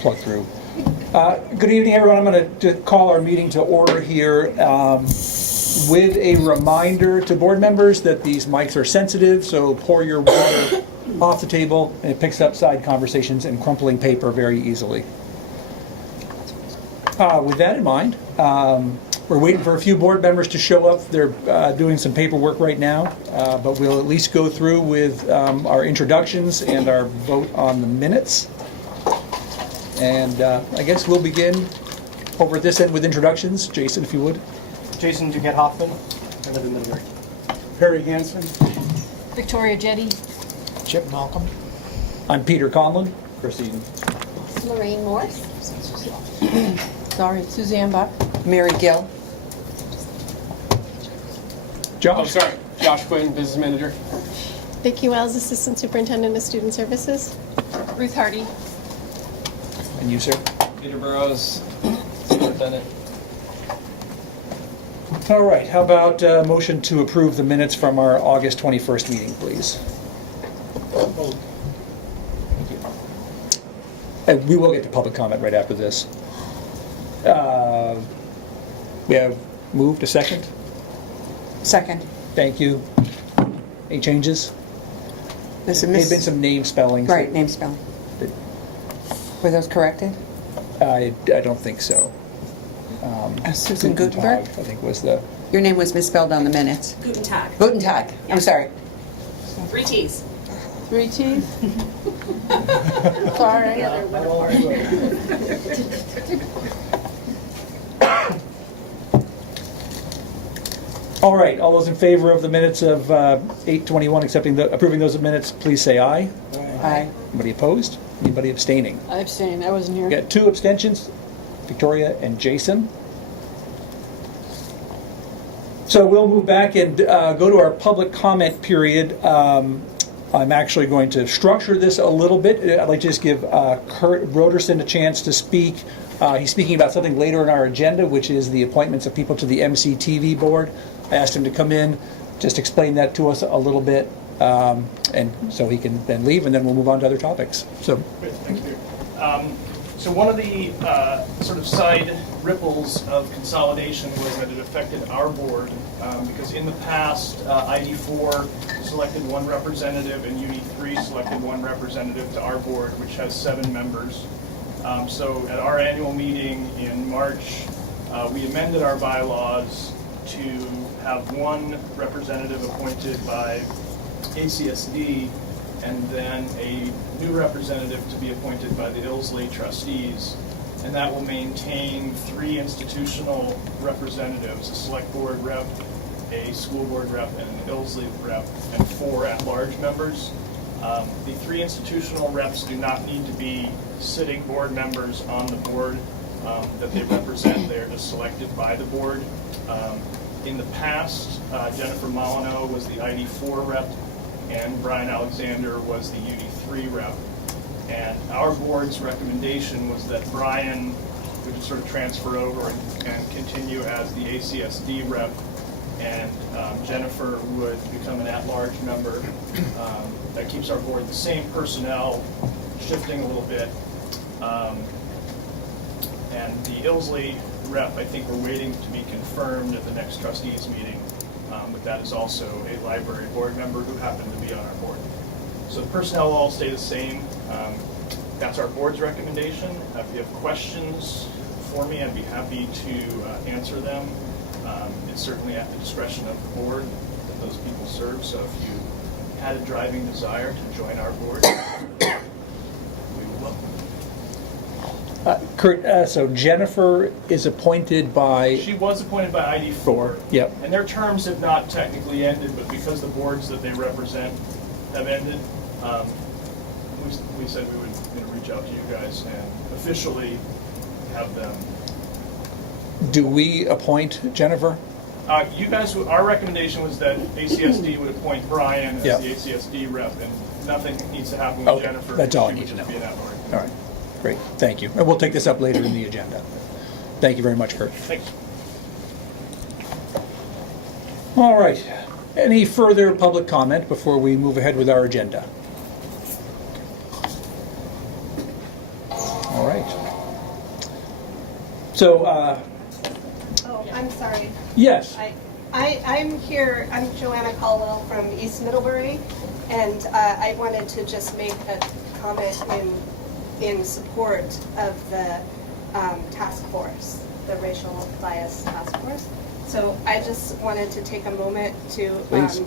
plug through. Good evening, everyone. I'm going to call our meeting to order here with a reminder to board members that these mics are sensitive, so pour your water off the table, and it picks up side conversations and crumpling paper very easily. With that in mind, we're waiting for a few board members to show up. They're doing some paperwork right now, but we'll at least go through with our introductions and our vote on the minutes. And I guess we'll begin over at this end with introductions. Jason, if you would. Jason Duquette Hoffman. I live in Middlebury. Perry Hansen. Victoria Jetty. Chip Malcolm. I'm Peter Conlon. Chris Eden. Lorraine Morse. Sorry, Suzanne Buck. Mary Gill. Josh. Oh, sorry. Josh Quinn, Business Manager. Vicki Wells, Assistant Superintendent of Student Services. Ruth Hardy. And you, sir? Peter Burrows, Superintendent. All right. How about a motion to approve the minutes from our August 21st meeting, please? Thank you. And we will get to public comment right after this. We have moved a second. Second. Thank you. Any changes? There's There have been some name spellings. Right, name spelling. Were those corrected? I don't think so. Susan Gutenberg? I think was the... Your name was misspelled on the minutes. Guten Tag. Guten Tag. Yeah. I'm sorry. 3 T's. 3 T's. Sorry. All right. All those in favor of the minutes of 8/21, approving those minutes, please say aye. Aye. Anybody opposed? Anybody abstaining? I abstain. I wasn't here. We got 2 abstentions, Victoria and Jason. So we'll move back and go to our public comment period. I'm actually going to structure this a little bit. I'd like to just give Kurt Roderson a chance to speak. He's speaking about something later in our agenda, which is the appointments of people to the MCTV board. I asked him to come in, just explain that to us a little bit, and so he can then leave, and then we'll move on to other topics. So, Great, thank you. So one of the sort of side ripples of consolidation was that it affected our board, because in the past, ID4 selected 1 representative and UD3 selected 1 representative to our board, which has 7 members. So at our annual meeting in March, we amended our bylaws to have 1 representative appointed by ACSD and then a new representative to be appointed by the Ilsley trustees. And that will maintain 3 institutional representatives, a select board rep, a school board rep, and an Ilsley rep, and 4 at-large members. The 3 institutional reps do not need to be sitting board members on the board that they represent. They are just selected by the board. In the past, Jennifer Molyneux was the ID4 rep, and Brian Alexander was the UD3 rep. And our board's recommendation was that Brian would just sort of transfer over and continue as the ACSD rep, and Jennifer would become an at-large member. That keeps our board the same personnel, shifting a little bit. And the Ilsley rep, I think we're waiting to be confirmed at the next trustees meeting. But that is also a library board member who happened to be on our board. So the personnel all stay the same. That's our board's recommendation. If you have questions for me, I'd be happy to answer them. It's certainly at the discretion of the board that those people serve. So if you had a driving desire to join our board, we would welcome you. Kurt, so Jennifer is appointed by... She was appointed by ID4. Yep. And their terms have not technically ended, but because the boards that they represent have ended, we said we would reach out to you guys and officially have them. Do we appoint Jennifer? You guys, our recommendation was that ACSD would appoint Brian as Yep. the ACSD rep, and nothing needs to happen with Okay, Jennifer. that's all I She need would to just know. be an at-large. All right, great, thank you. And we'll take this up later in the agenda. Thank you very much, Kurt. Thanks. All right, any further public comment before we move ahead with our agenda? All All right. So, Oh, I'm sorry. yes. I'm here, I'm Joanna Caller from East Middlebury, and I wanted to just make a comment in support of the task force, the racial bias task force. So I just wanted to take a moment to, Please.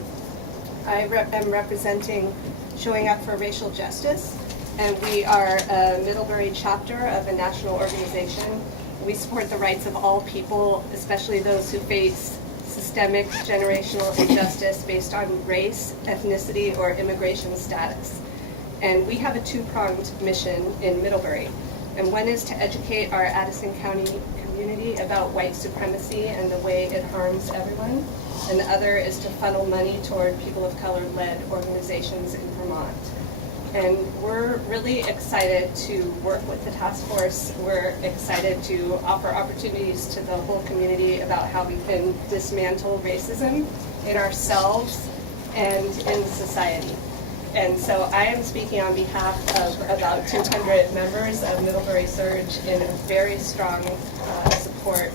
am representing Showing Up for Racial Justice, and we are a Middlebury chapter of a national organization. We support the rights of all people, especially those who face systemic generational injustice based on race, ethnicity, or immigration status. And we have a two-pronged mission in Middlebury. And one is to educate our Addison County community about white supremacy and the way it harms everyone. And the other is to funnel money toward people of color-led organizations in Vermont. And we're really excited to work with the task force. We're excited to offer opportunities to the whole community about how we can dismantle racism in ourselves and in society. And so I am speaking on behalf of about 200 members of Middlebury Surge in a very strong support.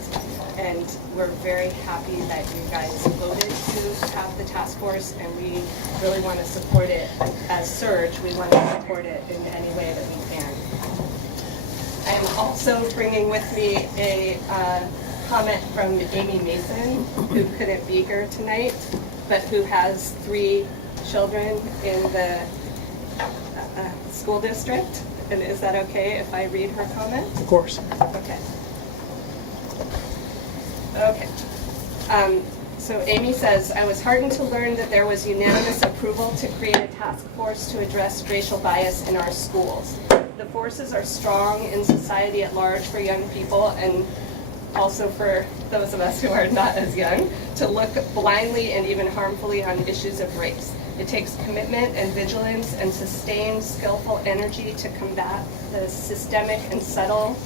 And we're very happy that you guys voted to have the task force, and we really want to support it as Surge. We want to support it in any way that we can. I'm also bringing with me a comment from Amy Mason, who couldn't be here tonight, but who has 3 children in the school district. And is that okay if I read her comment? Of course. Okay. Okay. So Amy says, I was heartened to learn that there was unanimous approval to create a task force to address racial bias in our schools. The forces are strong in society at large for young people, and also for those of us who are not as young, to look blindly and even harmfully on issues of race. It takes commitment and vigilance and sustained, skillful energy to combat the systemic and subtle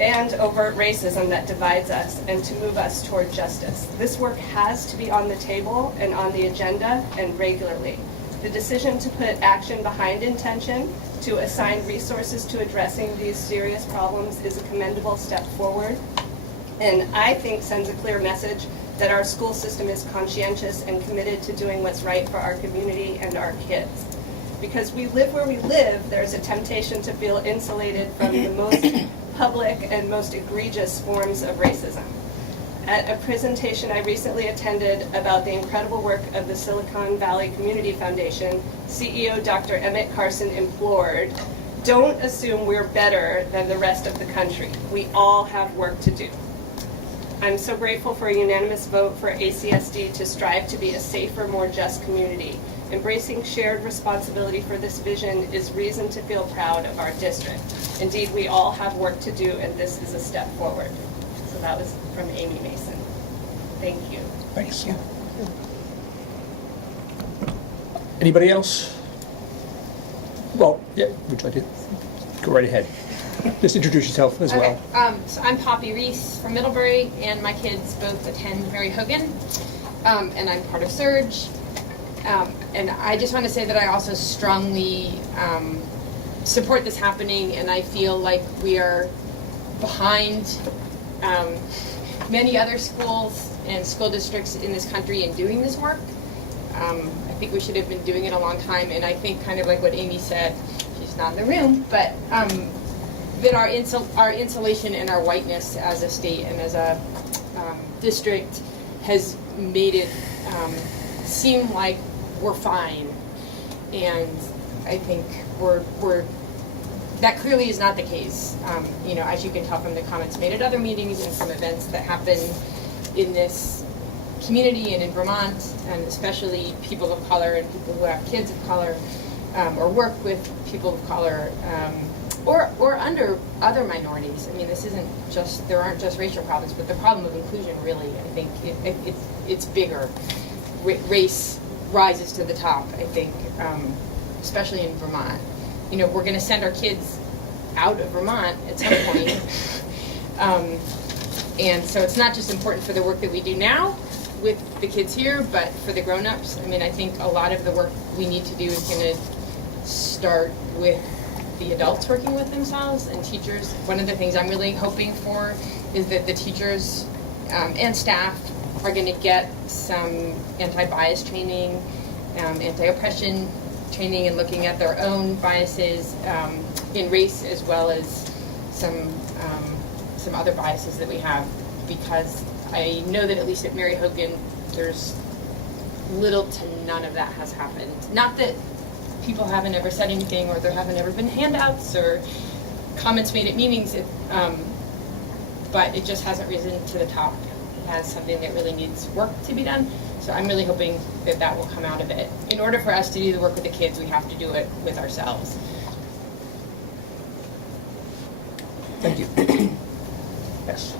and overt racism that divides us and to move us toward justice. This work has to be on the table and on the agenda and regularly. The decision to put action behind intention, to assign resources to addressing these serious problems is a commendable step forward, and I think sends a clear message that our school system is conscientious and committed to doing what's right for our community and our kids. Because we live where we live, there's a temptation to feel insulated from the most public and most egregious forms of racism. At a presentation I recently attended about the incredible work of the Silicon Valley Community Foundation, CEO Dr. Emmett Carson implored, don't assume we're better than the rest of the country. We all have work to do. I'm so grateful for a unanimous vote for ACSD to strive to be a safer, more just community. Embracing shared responsibility for this vision is reason to feel proud of our district. Indeed, we all have work to do, and this is a step forward. So that was from Amy Mason. Thank you. Thanks. Anybody else? Well, yeah, would you like to go right ahead? Just introduce yourself as well. Okay. So I'm Poppy Reese from Middlebury, and my kids both attend Mary Hogan, and I'm part of Surge. And I just want to say that I also strongly support this happening, and I feel like we are behind many other schools and school districts in this country in doing this work. I think we should have been doing it a long time, and I think kind of like what Amy said, she's not in the room, but that our insulation and our whiteness as a state and as a district has made it seem like we're fine, and I think that clearly is not the case. You know, as you can tell from the comments made at other meetings and from events that happen in this community and in Vermont, and especially people of color and people who have kids of color or work with people of color or under other minorities. I mean, this isn't just, there aren't just racial problems, but the problem of inclusion really, I think it's bigger. Race rises to the top, I think, especially in Vermont. You know, we're going to send our kids out of Vermont at some point. And so it's not just important for the work that we do now with the kids here, but for the grown-ups. I mean, I think a lot of the work we need to do is going to start with the adults working with themselves and teachers. One of the things I'm really hoping for is that the teachers and staff are going to get some anti-bias training, anti-oppression training, and looking at their own biases in race, as well as some other biases that we have, because I know that at least at Mary Hogan, there's little to none of that has happened. Not that people haven't ever said anything, or there haven't ever been handouts or comments made at meetings, but it just hasn't risen to the top as something that really needs work to be done. So I'm really hoping that that will come out of it. In order for us to do the work with the kids, we have to do it with ourselves. Thank you. Yes.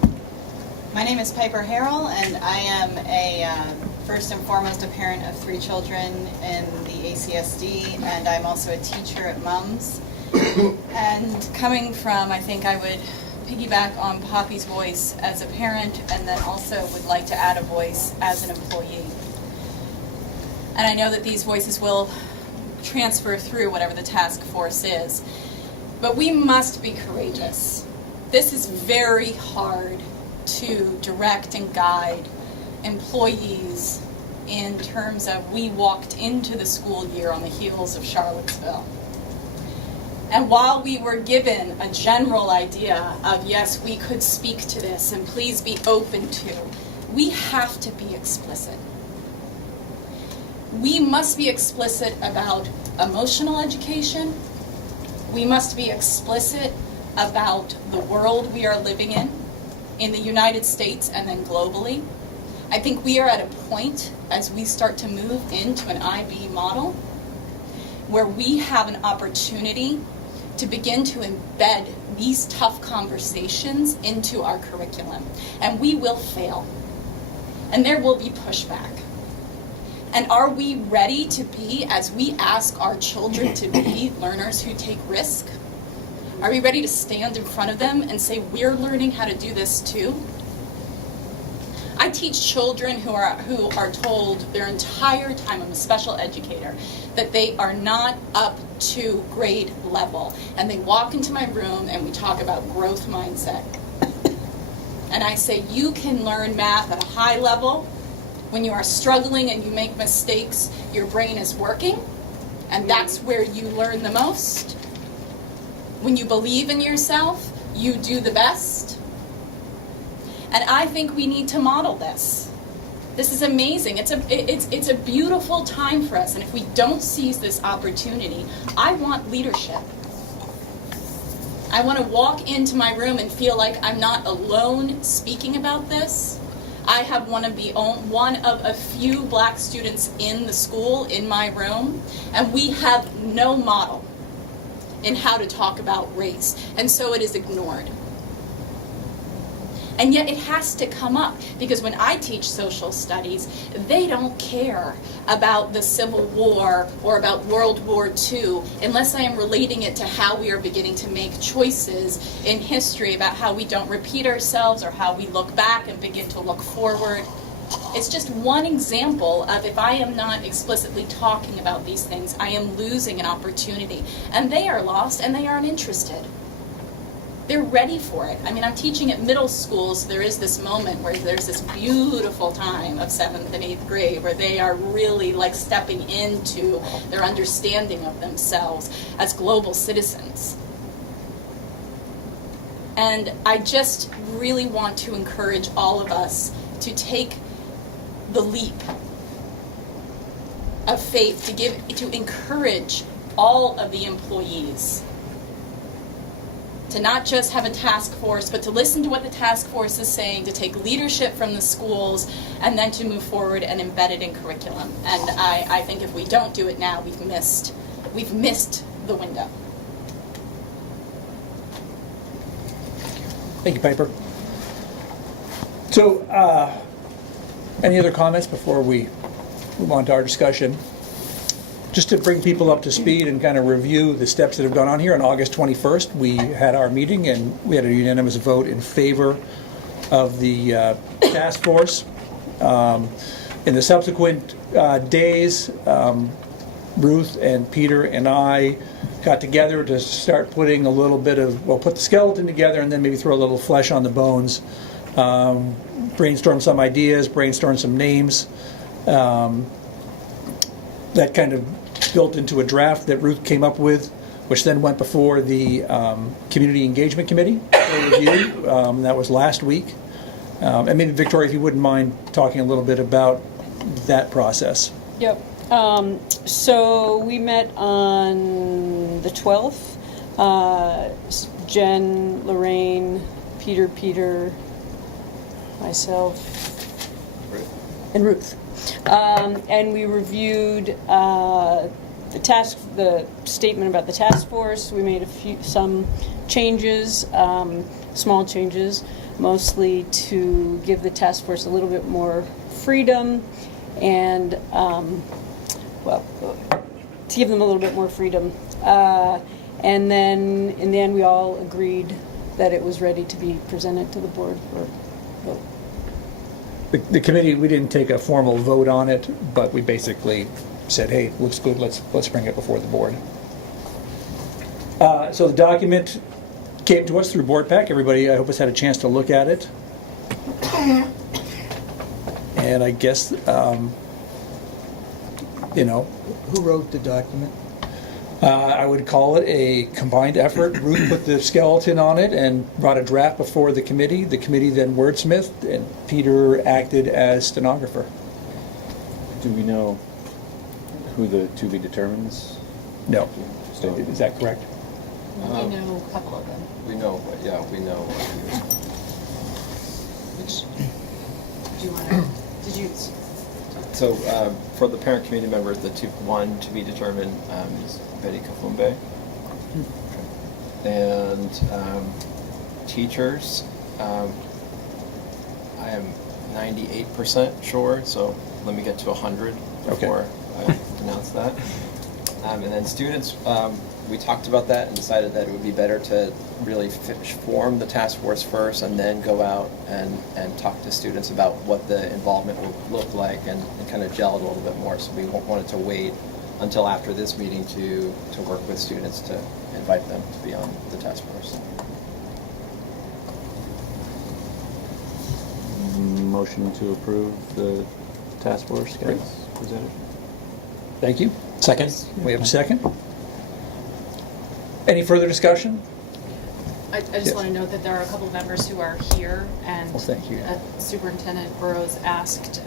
My name is Piper Harrell, and I am first and foremost a parent of 3 children in the ACSD, and I'm also a teacher at MUMS. And coming from, I think I would piggyback on Poppy's voice as a parent, and then also would like to add a voice as an employee. And I know that these voices will transfer through whatever the task force is. But we must be courageous. This is very hard to direct and guide employees in terms of, we walked into the school year on the heels of Charlottesville. And while we were given a general idea of, yes, we could speak to this and please be open to, we have to be explicit. We must be explicit about emotional education. We must be explicit about the world we are living in the United States and then globally. I think we are at a point, as we start to move into an IB model, where we have an opportunity to begin to embed these tough conversations into our curriculum. And we will fail. And there will be pushback. And are we ready to be, as we ask our children to be, learners who take risk? Are we ready to stand in front of them and say, we're learning how to do this too? I teach children who are told their entire time, I'm a special educator, that they are not up to grade level. And they walk into my room and we talk about growth mindset. And I say, you can learn math at a high level. When you are struggling and you make mistakes, your brain is working, and that's where you learn the most. When you believe in yourself, you do the best. And I think we need to model this. This is amazing. It's a beautiful time for us, and if we don't seize this opportunity, I want leadership. I want to walk into my room and feel like I'm not alone speaking about this. I have one of a few black students in the school, in my room, and we have no model in how to talk about race, and so it is ignored. And yet it has to come up, because when I teach social studies, they don't care about the Civil War or about World War II unless I am relating it to how we are beginning to make choices in history about how we don't repeat ourselves or how we look back and begin to look forward. It's just one example of, if I am not explicitly talking about these things, I am losing an opportunity. And they are lost and they aren't interested. They're ready for it. I mean, I'm teaching at middle school, so there is this moment where there's this beautiful time of 7th and 8th grade where they are really like stepping into their understanding of themselves as global citizens. And I just really want to encourage all of us to take the leap of faith, to encourage all of the employees to not just have a task force, but to listen to what the task force is saying, to take leadership from the schools, and then to move forward and embed it in curriculum. And I think if we don't do it now, we've missed the window. Thank you, Piper. So, any other comments before we move on to our discussion? Just to bring people up to speed and kind of review the steps that have gone on here, on August 21st, we had our meeting and we had a unanimous vote in favor of the task force. In the subsequent days, Ruth and Peter and I got together to start putting a little bit of, well, put the skeleton together and then maybe throw a little flesh on the bones. Brainstorm some ideas, brainstorm some names. That kind of built into a draft that Ruth came up with, which then went before the Community Engagement Committee for review. That was last week. And maybe Victoria, if you wouldn't mind talking a little bit about that process. Yep. So we met on the 12th. Jen, Lorraine, Peter, myself, and Ruth. And we reviewed the statement about the task force. We made some changes, small changes, mostly to give the task force a little bit more freedom and, to give them a little bit more freedom. And then in the end, we all agreed that it was ready to be presented to the board for vote. The committee, we didn't take a formal vote on it, but we basically said, hey, looks good, let's bring it before the board. So the document came to us through Board Pack. Everybody, I hope, has had a chance to look at it. And I guess, Who wrote the document? I would call it a combined effort. Ruth put the skeleton on it and brought a draft before the committee. The committee then wordsmithed, and Peter acted as stenographer. Do we know who the to be determines? No. So, Is that correct? We know a couple of them. We know, we know. Which, do you want to, did you? So for the parent community members, one to be determined is Betty Kafumbe. And teachers, I am 98% sure, so let me get to 100 before I announce that. And then students, we talked about that and decided that it would be better to really form the task force first and then go out and talk to students about what the involvement would look like and kind of gel it a little bit more. So we wanted to wait until after this meeting to work with students to invite them to be on the task force. motion to approve the task force guys presented. Thank you. Second. We have a second. Any further discussion? I just want to note that there are a couple of members who are here, and thank you. Superintendent Burrows asked,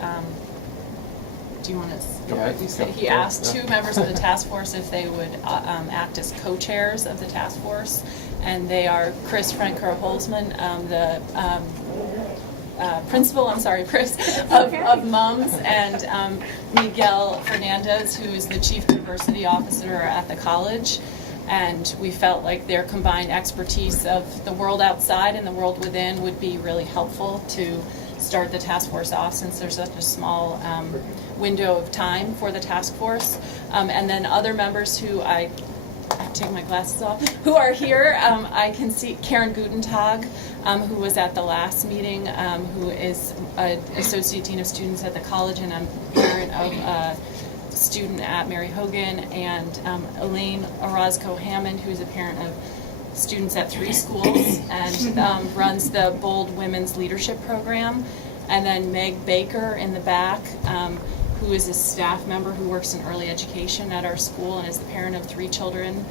do you want to, he asked two members of the task force if they would act as co-chairs of the task force, and they are Chris Franker-Holzman, the principal, Chris, of MUMS, and Miguel Fernandez, who is the Chief Diversity Officer at the college. And we felt like their combined expertise of the world outside and the world within would be really helpful to start the task force off, since there's such a small window of time for the task force. And then other members who I take my glasses off, who are here, I can see Karen Gutentag, who was at the last meeting, who is an Associate Dean of Students at the college and a parent of student at Mary Hogan, and Elaine Orozco-Hammond, who's a parent of students at 3 schools and runs the Bold Women's Leadership Program. And then Meg Baker in the back, who is a staff member who works in early education at our school and is the parent of 3 children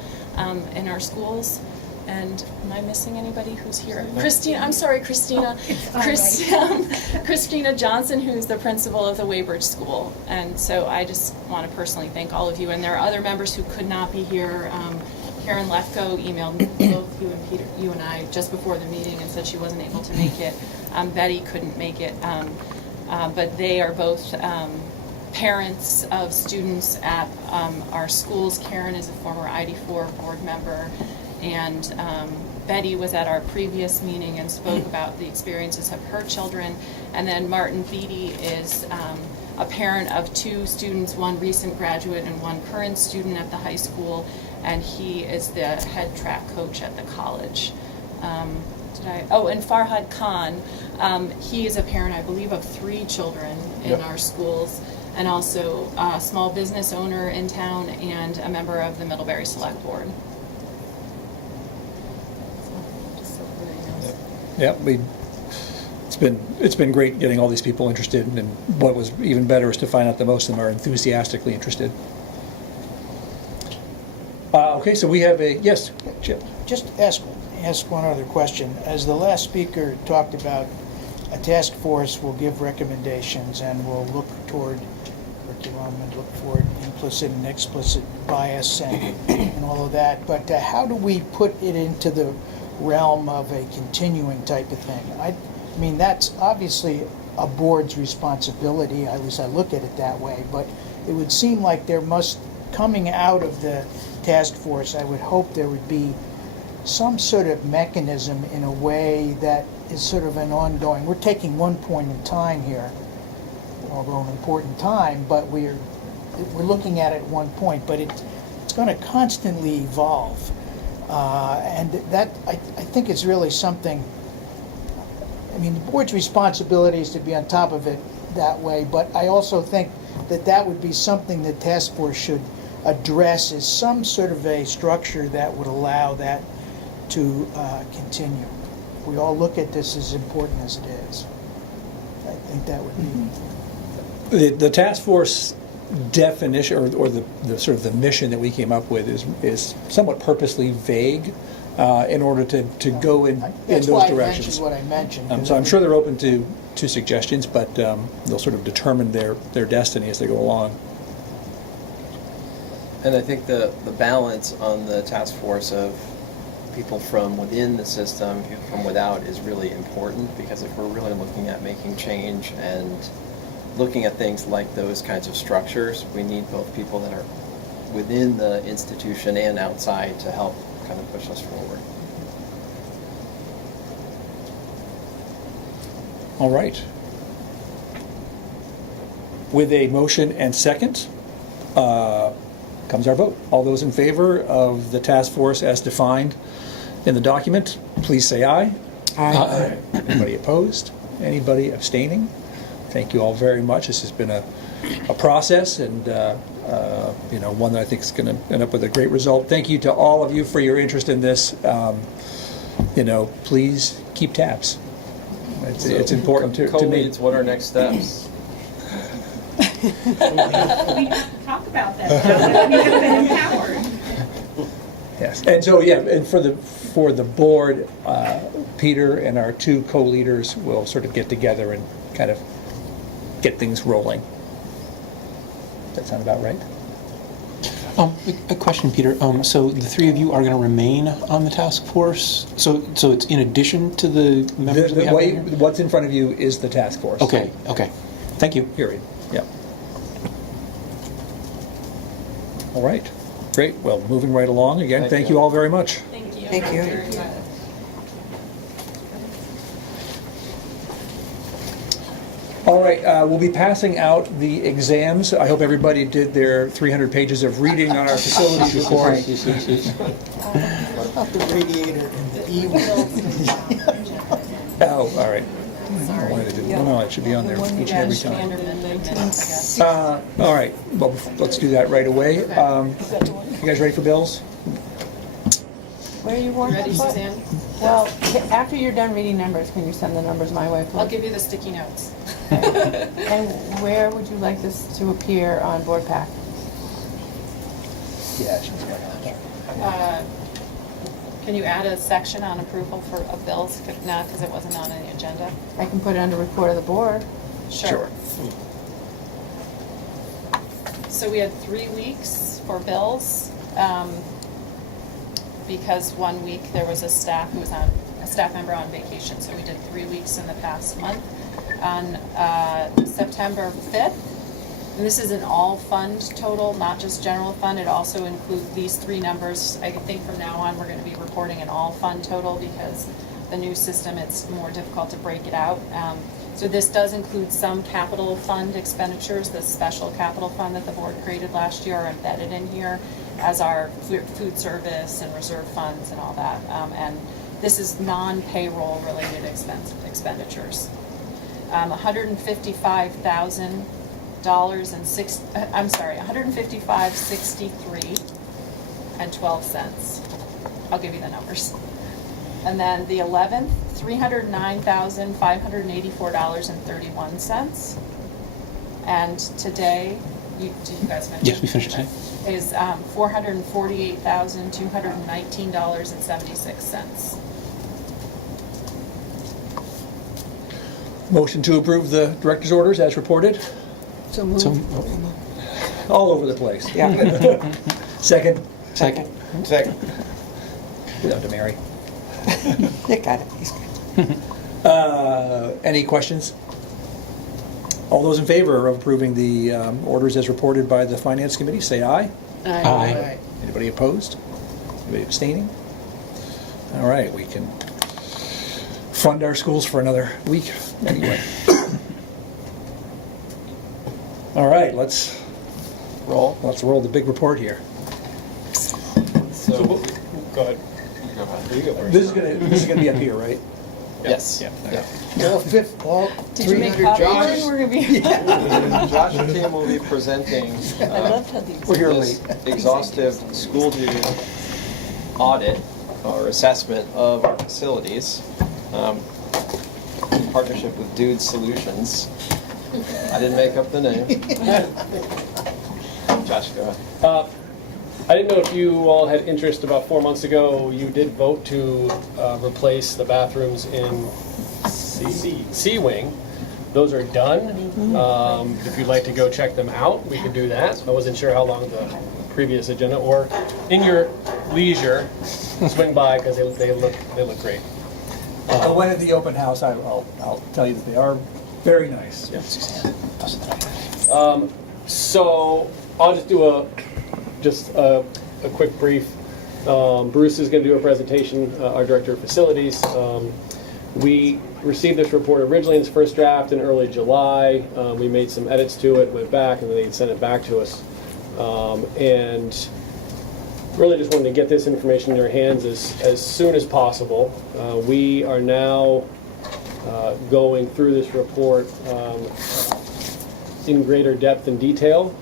in our schools. And am I missing anybody who's here? Christina Johnson, who's the principal of the Weybridge School. And so I just want to personally thank all of you. And there are other members who could not be here. Karen Lefko emailed both you and Peter, you and I, just before the meeting and said she wasn't able to make it. Betty couldn't make it. But they are both parents of students at our schools. Karen is a former ID4 board member. And Betty was at our previous meeting and spoke about the experiences of her children. And then Martin Beatty is a parent of 2 students, one recent graduate and one current student at the high school, and he is the head track coach at the college. And Farhad Khan, he is a parent, I believe, of 3 children in our schools, and also a small business owner in town and a member of the Middlebury Select Board. Yeah, it's been great getting all these people interested, and what was even better is to find out that most of them are enthusiastically interested. Okay, so we have a, yes, Chip. Just ask one other question. As the last speaker talked about, a task force will give recommendations and will look toward curriculum and look for implicit and explicit bias and all of that. But how do we put it into the realm of a continuing type of thing? I mean, that's obviously a board's responsibility, at least I look at it that way, but it would seem like there must, coming out of the task force, I would hope there would be some sort of mechanism in a way that is sort of an ongoing, we're taking one point in time here, although an important time, but we're looking at it at one point, but it's going to constantly evolve. And that, I think it's really something, I mean, the board's responsibility is to be on top of it that way, but I also think that that would be something the task force should address, is some sort of a structure that would allow that to continue. We all look at this as important as it is. I think that would be... The task force definition, or the sort of the mission that we came up with is somewhat purposely vague in order to go in those directions. That's why I mentioned what I mentioned. So I'm sure they're open to suggestions, but they'll sort of determine their destiny as they go along. And I think the balance on the task force of people from within the system, people from without, is really important, because if we're really looking at making change and looking at things like those kinds of structures, we need both people that are within the institution and outside to help kind of push us forward. All right. With a motion and second, comes our vote. All those in favor of the task force as defined in the document, please say aye. Aye. Anybody opposed? Anybody abstaining? Thank you all very much. This has been a process, and one that I think is going to end up with a great result. Thank you to all of you for your interest in this. Please keep tabs. It's important to me. Co-leads, what are next steps? We have to talk about that now that we have been empowered. Yes, and so and for the board, Peter and our two co-leaders will sort of get together and kind of get things rolling. Does that sound about right? A question, Peter. So the three of you are going to remain on the task force. So it's in addition to the members we have here? What's in front of you is the task force. Okay. Thank you. Period. Yeah. All right. Great. Well, moving right along again. Thank you all very much. Thank you. Thank you. All right, we'll be passing out the exams. I hope everybody did their 300 pages of reading on our facilities report. What about the radiator and the E-wheel? Oh, all right. I wanted to do, no, it should be on there each and every time. All right, well, let's do that right away. You guys ready for bills? Where are you working? Ready, Suzanne? Well, after you're done reading numbers, can you send the numbers my way, please? I'll give you the sticky notes. And where would you like this to appear on board pack? Yeah, she's right on that. Can you add a section on approval of bills? No, because it wasn't on any agenda. I can put it under report of the board. Sure. So we had 3 weeks for bills, because 1 week there was a staff member on vacation, so we did 3 weeks in the past month. On September 5th, and this is an all fund total, not just general fund, it also includes these 3 numbers. I think from now on we're going to be reporting an all fund total, because the new system, it's more difficult to break it out. So this does include some capital fund expenditures. The special capital fund that the board created last year are embedded in here, as our food service and reserve funds and all that. And this is non-payroll related expenditures. $155.63 and 12 cents. I'll give you the numbers. And then the 11th, $309,584.31. And today, did you guys finish? Yes, we finished today. Is $448,219.76. Motion to approve the director's orders as reported? So moved. So, All over the place. Yeah. Second? second. Second. Good up to Mary. Nick got it. He's good. Any questions? All those in favor of approving the orders as reported by the Finance Committee, say aye. Aye. Anybody opposed? Anybody abstaining? All right, we can fund our schools for another week anyway. All right, let's roll the big report here. So, Go ahead. go ahead. You go first. This is gonna be up here, right? Yes. Yeah. All fifth, all Did you make 300 popcorn? jobs. We're gonna be. Josh and Tim will be presenting I loved how these. We're here this late. exhaustive school due audit or assessment of our facilities in partnership with Dude Solutions. I didn't make up the name. Josh, go ahead. I didn't know if you all had interest. About 4 months ago, you did vote to replace the bathrooms in C Wing. Those are done. If you'd like to go check them out, we can do that. I wasn't sure how long the previous agenda, or in your leisure, swing by because they look great. When at the open house, I'll tell you that they are very nice. So I'll just do a quick brief. Bruce is going to do a presentation, our Director of Facilities. We received this report originally in its first draft in early July. We made some edits to it, went back, and then they sent it back to us. And really just wanted to get this information in your hands as soon as possible. We are now going through this report in greater depth and detail.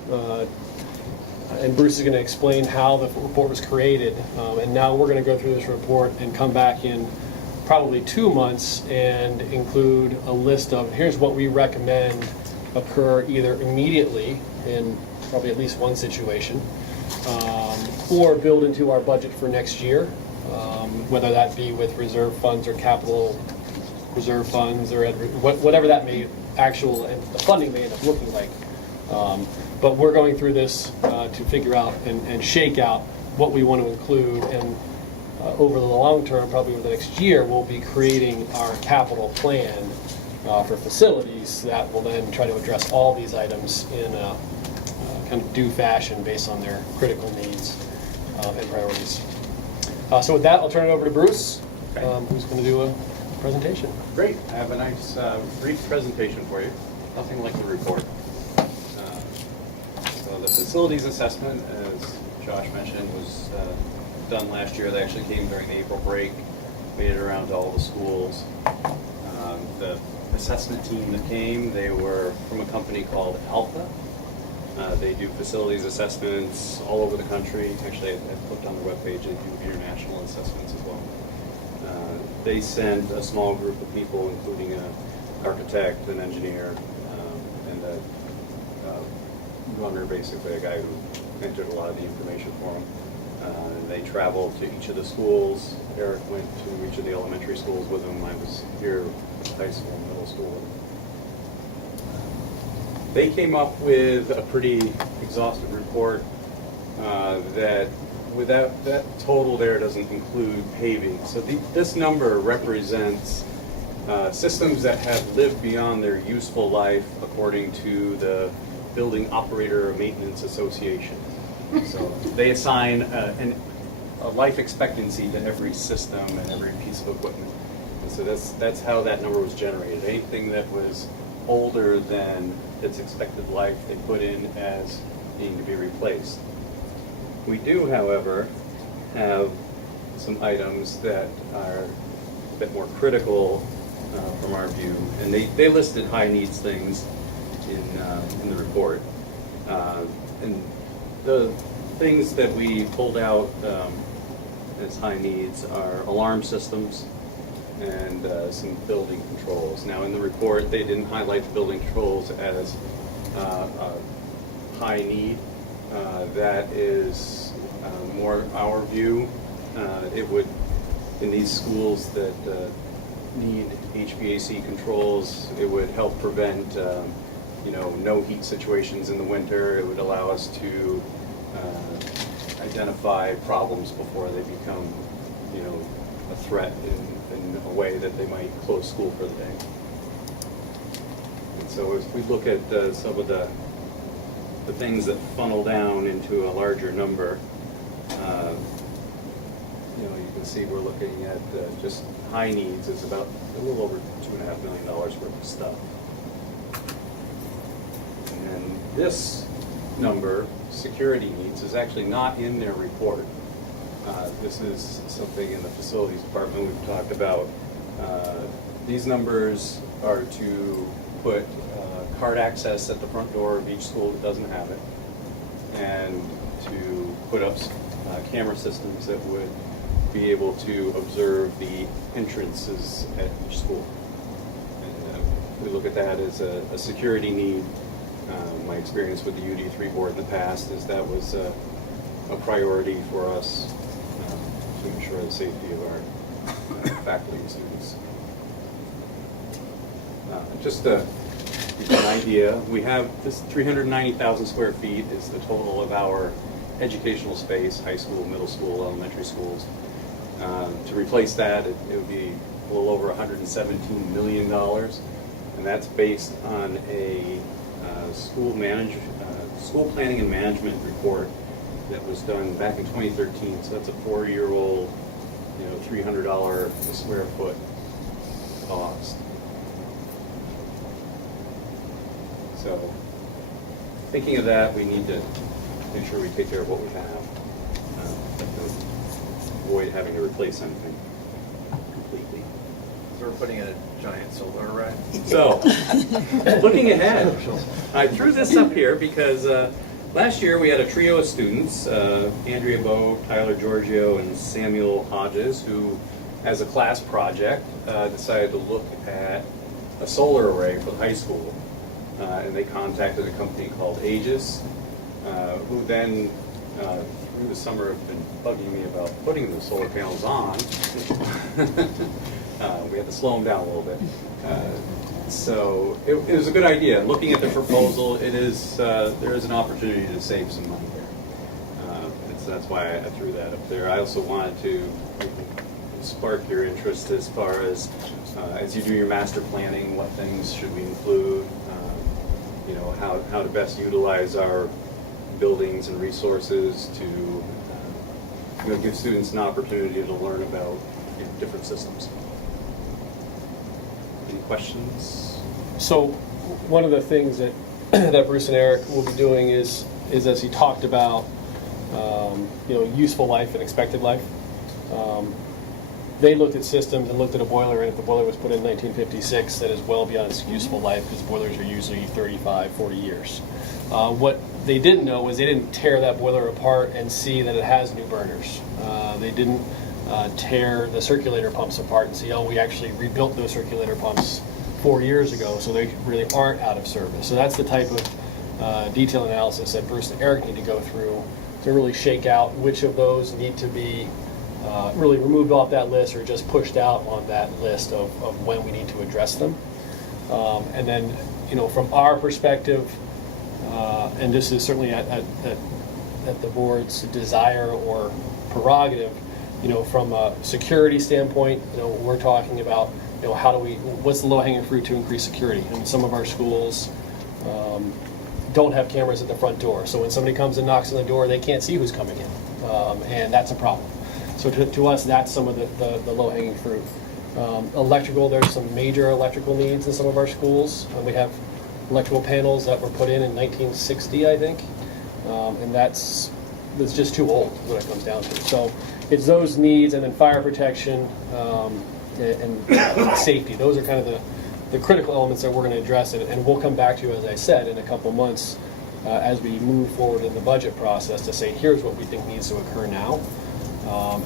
And Bruce is going to explain how the report was created. And now we're going to go through this report and come back in probably 2 months and include a list of here's what we recommend occur either immediately in probably at least one situation, or build into our budget for next year, whether that be with reserve funds or capital reserve funds or whatever that may the funding may end up looking like. But we're going through this to figure out and shake out what we want to include, and over the long term, probably over the next year, we'll be creating our capital plan for facilities that will then try to address all these items in a kind of due fashion based on their critical needs and priorities. So with that, I'll turn it over to Bruce, who's going to do a presentation. Great. I have a nice brief presentation for you. Nothing like the report. So the facilities assessment, as Josh mentioned, was done last year. They actually came during the April break, made it around to all the schools. The assessment team that came, they were from a company called Alpha. They do facilities assessments all over the country. Actually, I've looked on their webpage, they do international assessments as well. They sent a small group of people, including an architect, an engineer, and a runner, basically, a guy who entered a lot of the information for them. They traveled to each of the schools. Eric went to each of the elementary schools with them. I was here, high school and middle school. They came up with a pretty exhaustive report that without that total there doesn't include paving. So this number represents systems that have lived beyond their useful life according to the Building Operator Maintenance Association. So they assign a life expectancy to every system and every piece of equipment. And so that's how that number was generated. Anything that was older than its expected life, they put in as needing to be replaced. We do, however, have some items that are a bit more critical from our view, and they listed high needs things in the report. And the things that we pulled out as high needs are alarm systems and some building controls. Now in the report, they didn't highlight the building controls as a high need. That is more our view. It would, in these schools that need HVAC controls, it would help prevent no heat situations in the winter. It would allow us to identify problems before they become a threat in a way that they might close school for the day. And so as we look at some of the things that funnel down into a larger number, you can see we're looking at just high needs is about a little over $2.5 million worth of stuff. And then this number, security needs, is actually not in their report. This is something in the facilities department we've talked about. These numbers are to put card access at the front door of each school that doesn't have it, and to put up camera systems that would be able to observe the entrances at each school. And we look at that as a security need. My experience with the UD3 board in the past is that was a priority for us to ensure the safety of our faculty and students. Just to give you an idea, we have this 390,000 square feet is the total of our educational space, high school, middle school, elementary schools. To replace that, it would be a little over $117 million, and that's based on a school planning and management report that was done back in 2013. So that's a 4-year-old, $300 a square foot cost. So, thinking of that, we need to make sure we take care of what we have, avoid having to replace anything completely. So we're putting in a giant solar array? So, looking ahead, I threw this up here because last year we had a trio of students, Andrea Bowe, Tyler Giorgio, and Samuel Hodges, who, as a class project, decided to look at a solar array for the high school. And they contacted a company called Aegis, who then, through the summer, have been bugging me about putting the solar panels on. We had to slow them down a little bit. So it was a good idea. Looking at the proposal, there is an opportunity to save some money there. And so that's why I threw that up there. I also wanted to spark your interest as far as you do your master planning, what things should we include, how to best utilize our buildings and resources to give students an opportunity to learn about different systems. Any questions? So one of the things that that Bruce and Eric will be doing is as he talked about, useful life and expected life. They looked at systems and looked at a boiler, and if the boiler was put in 1956, that is well beyond its useful life because boilers are usually 35, 40 years. What they didn't know was they didn't tear that boiler apart and see that it has new burners. They didn't tear the circulator pumps apart and see, we actually rebuilt those circulator pumps 4 years ago, so they really aren't out of service. So that's the type of detailed analysis that Bruce and Eric need to go through to really shake out which of those need to be really removed off that list or just pushed out on that list of when we need to address them. And then, from our perspective, and this is certainly at the board's desire or prerogative, from a security standpoint, we're talking about, what's the low-hanging fruit to increase security? And some of our schools don't have cameras at the front door, so when somebody comes and knocks on the door, they can't see who's coming in, and that's a problem. So to us, that's some of the low-hanging fruit. Electrical, there's some major electrical needs in some of our schools. We have electrical panels that were put in 1960, I think, and that's just too old, is what it comes down to. So it's those needs, and then fire protection and safety. Those are kind of the critical elements that we're going to address, and we'll come back to you, as I said, in a couple months as we move forward in the budget process to say, here's what we think needs to occur now.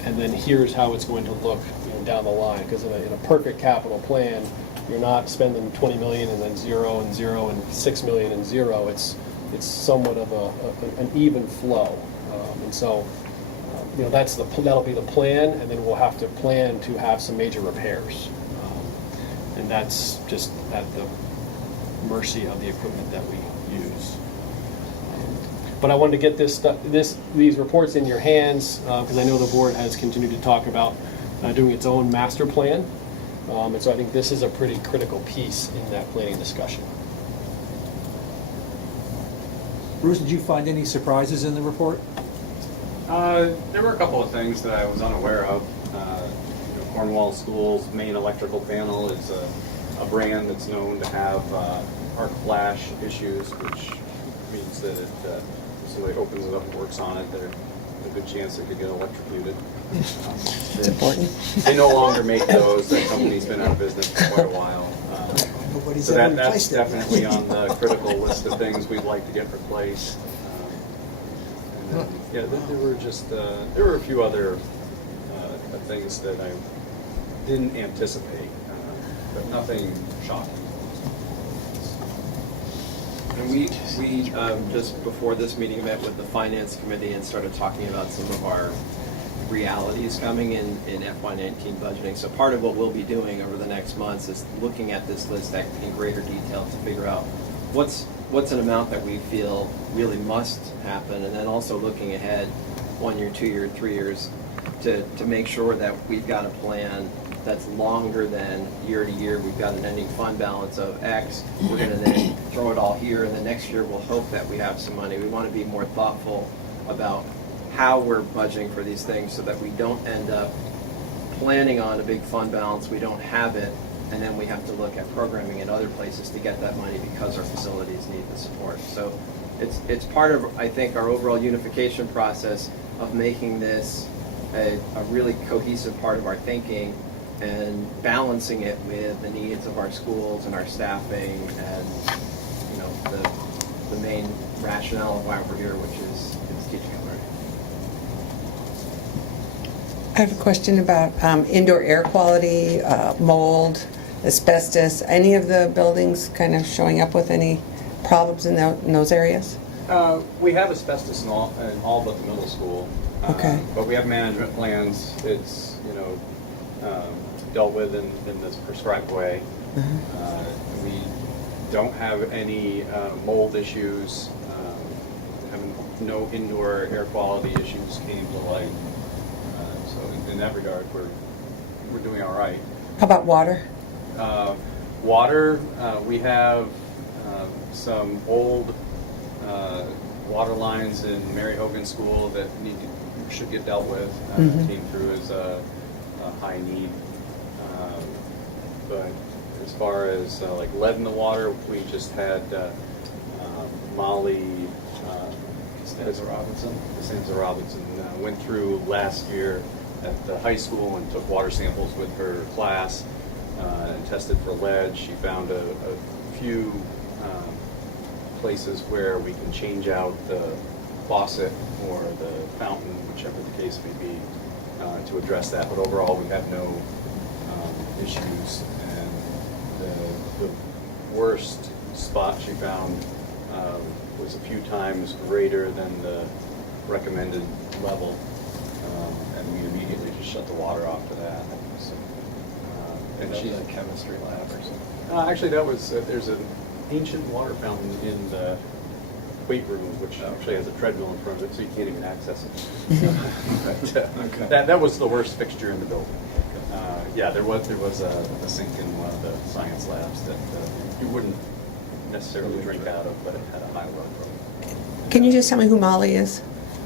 and then here's how it's going to look, down the line. Because in a perfect capital plan, you're not spending 20 million and then 0 and 0 and 6 million and 0. It's somewhat of an even flow, and so that'll be the plan, and then we'll have to plan to have some major repairs, and that's just at the mercy of the equipment that we use. But I wanted to get these reports in your hands because I know the board has continued to talk about doing its own master plan, and so I think this is a pretty critical piece in that planning discussion. Bruce, did you find any surprises in the report? There were a couple of things that I was unaware of. Cornwall School's main electrical panel is a brand that's known to have arc flash issues, which means that if somebody opens it up and works on it, there's a good chance it could get electrocuted. It's important. They no longer make those. That company's been out of business for quite a while. So that's definitely on the critical list of things we'd like to get replaced. And then, there were a few other things that I didn't anticipate, but nothing shocking. And we just before this meeting met with the finance committee and started talking about some of our realities coming in FY19 budgeting. So part of what we'll be doing over the next months is looking at this list in greater detail to figure out what's an amount that we feel really must happen, and then also looking ahead 1 year, 2 year, 3 years to make sure that we've got a plan that's longer than year to year. We've got an ending fund balance of X. We're going to then throw it all here, and then next year we'll hope that we have some money. We want to be more thoughtful about how we're budgeting for these things so that we don't end up planning on a big fund balance, we don't have it, and then we have to look at programming in other places to get that money because our facilities need the support. So it's part of, I think, our overall unification process of making this a really cohesive part of our thinking and balancing it with the needs of our schools and our staffing and the main rationale of why we're here, which is teaching and learning. I have a question about indoor air quality, mold, asbestos. Any of the buildings kind of showing up with any problems in those areas? We have asbestos in all but the middle school. Okay. But we have management plans. It's dealt with in this prescribed way. We don't have any mold issues. No indoor air quality issues came to light. So in that regard, we're doing all right. How about water? Water, we have some old water lines in Mary Hogan School that should get dealt with. Came through as a high need. But as far as like lead in the water, we just had Molly Costanza Robinson went through last year at the high school and took water samples with her class and tested for lead. She found a few places where we can change out the faucet or the fountain, whichever the case may be, to address that. But overall, we have no issues. And the worst spot she found was a few times greater than the recommended level, and we immediately just shut the water off for that. So, and she's a chemistry lab or something. Actually, that was there's an ancient water fountain in the weight room, which actually has a treadmill in front of it, so you can't even access it. But, that was the worst fixture in the building. Yeah, there was a sink in one of the science labs that you wouldn't necessarily drink out of, but it had a high level. Can you just tell me who Molly is?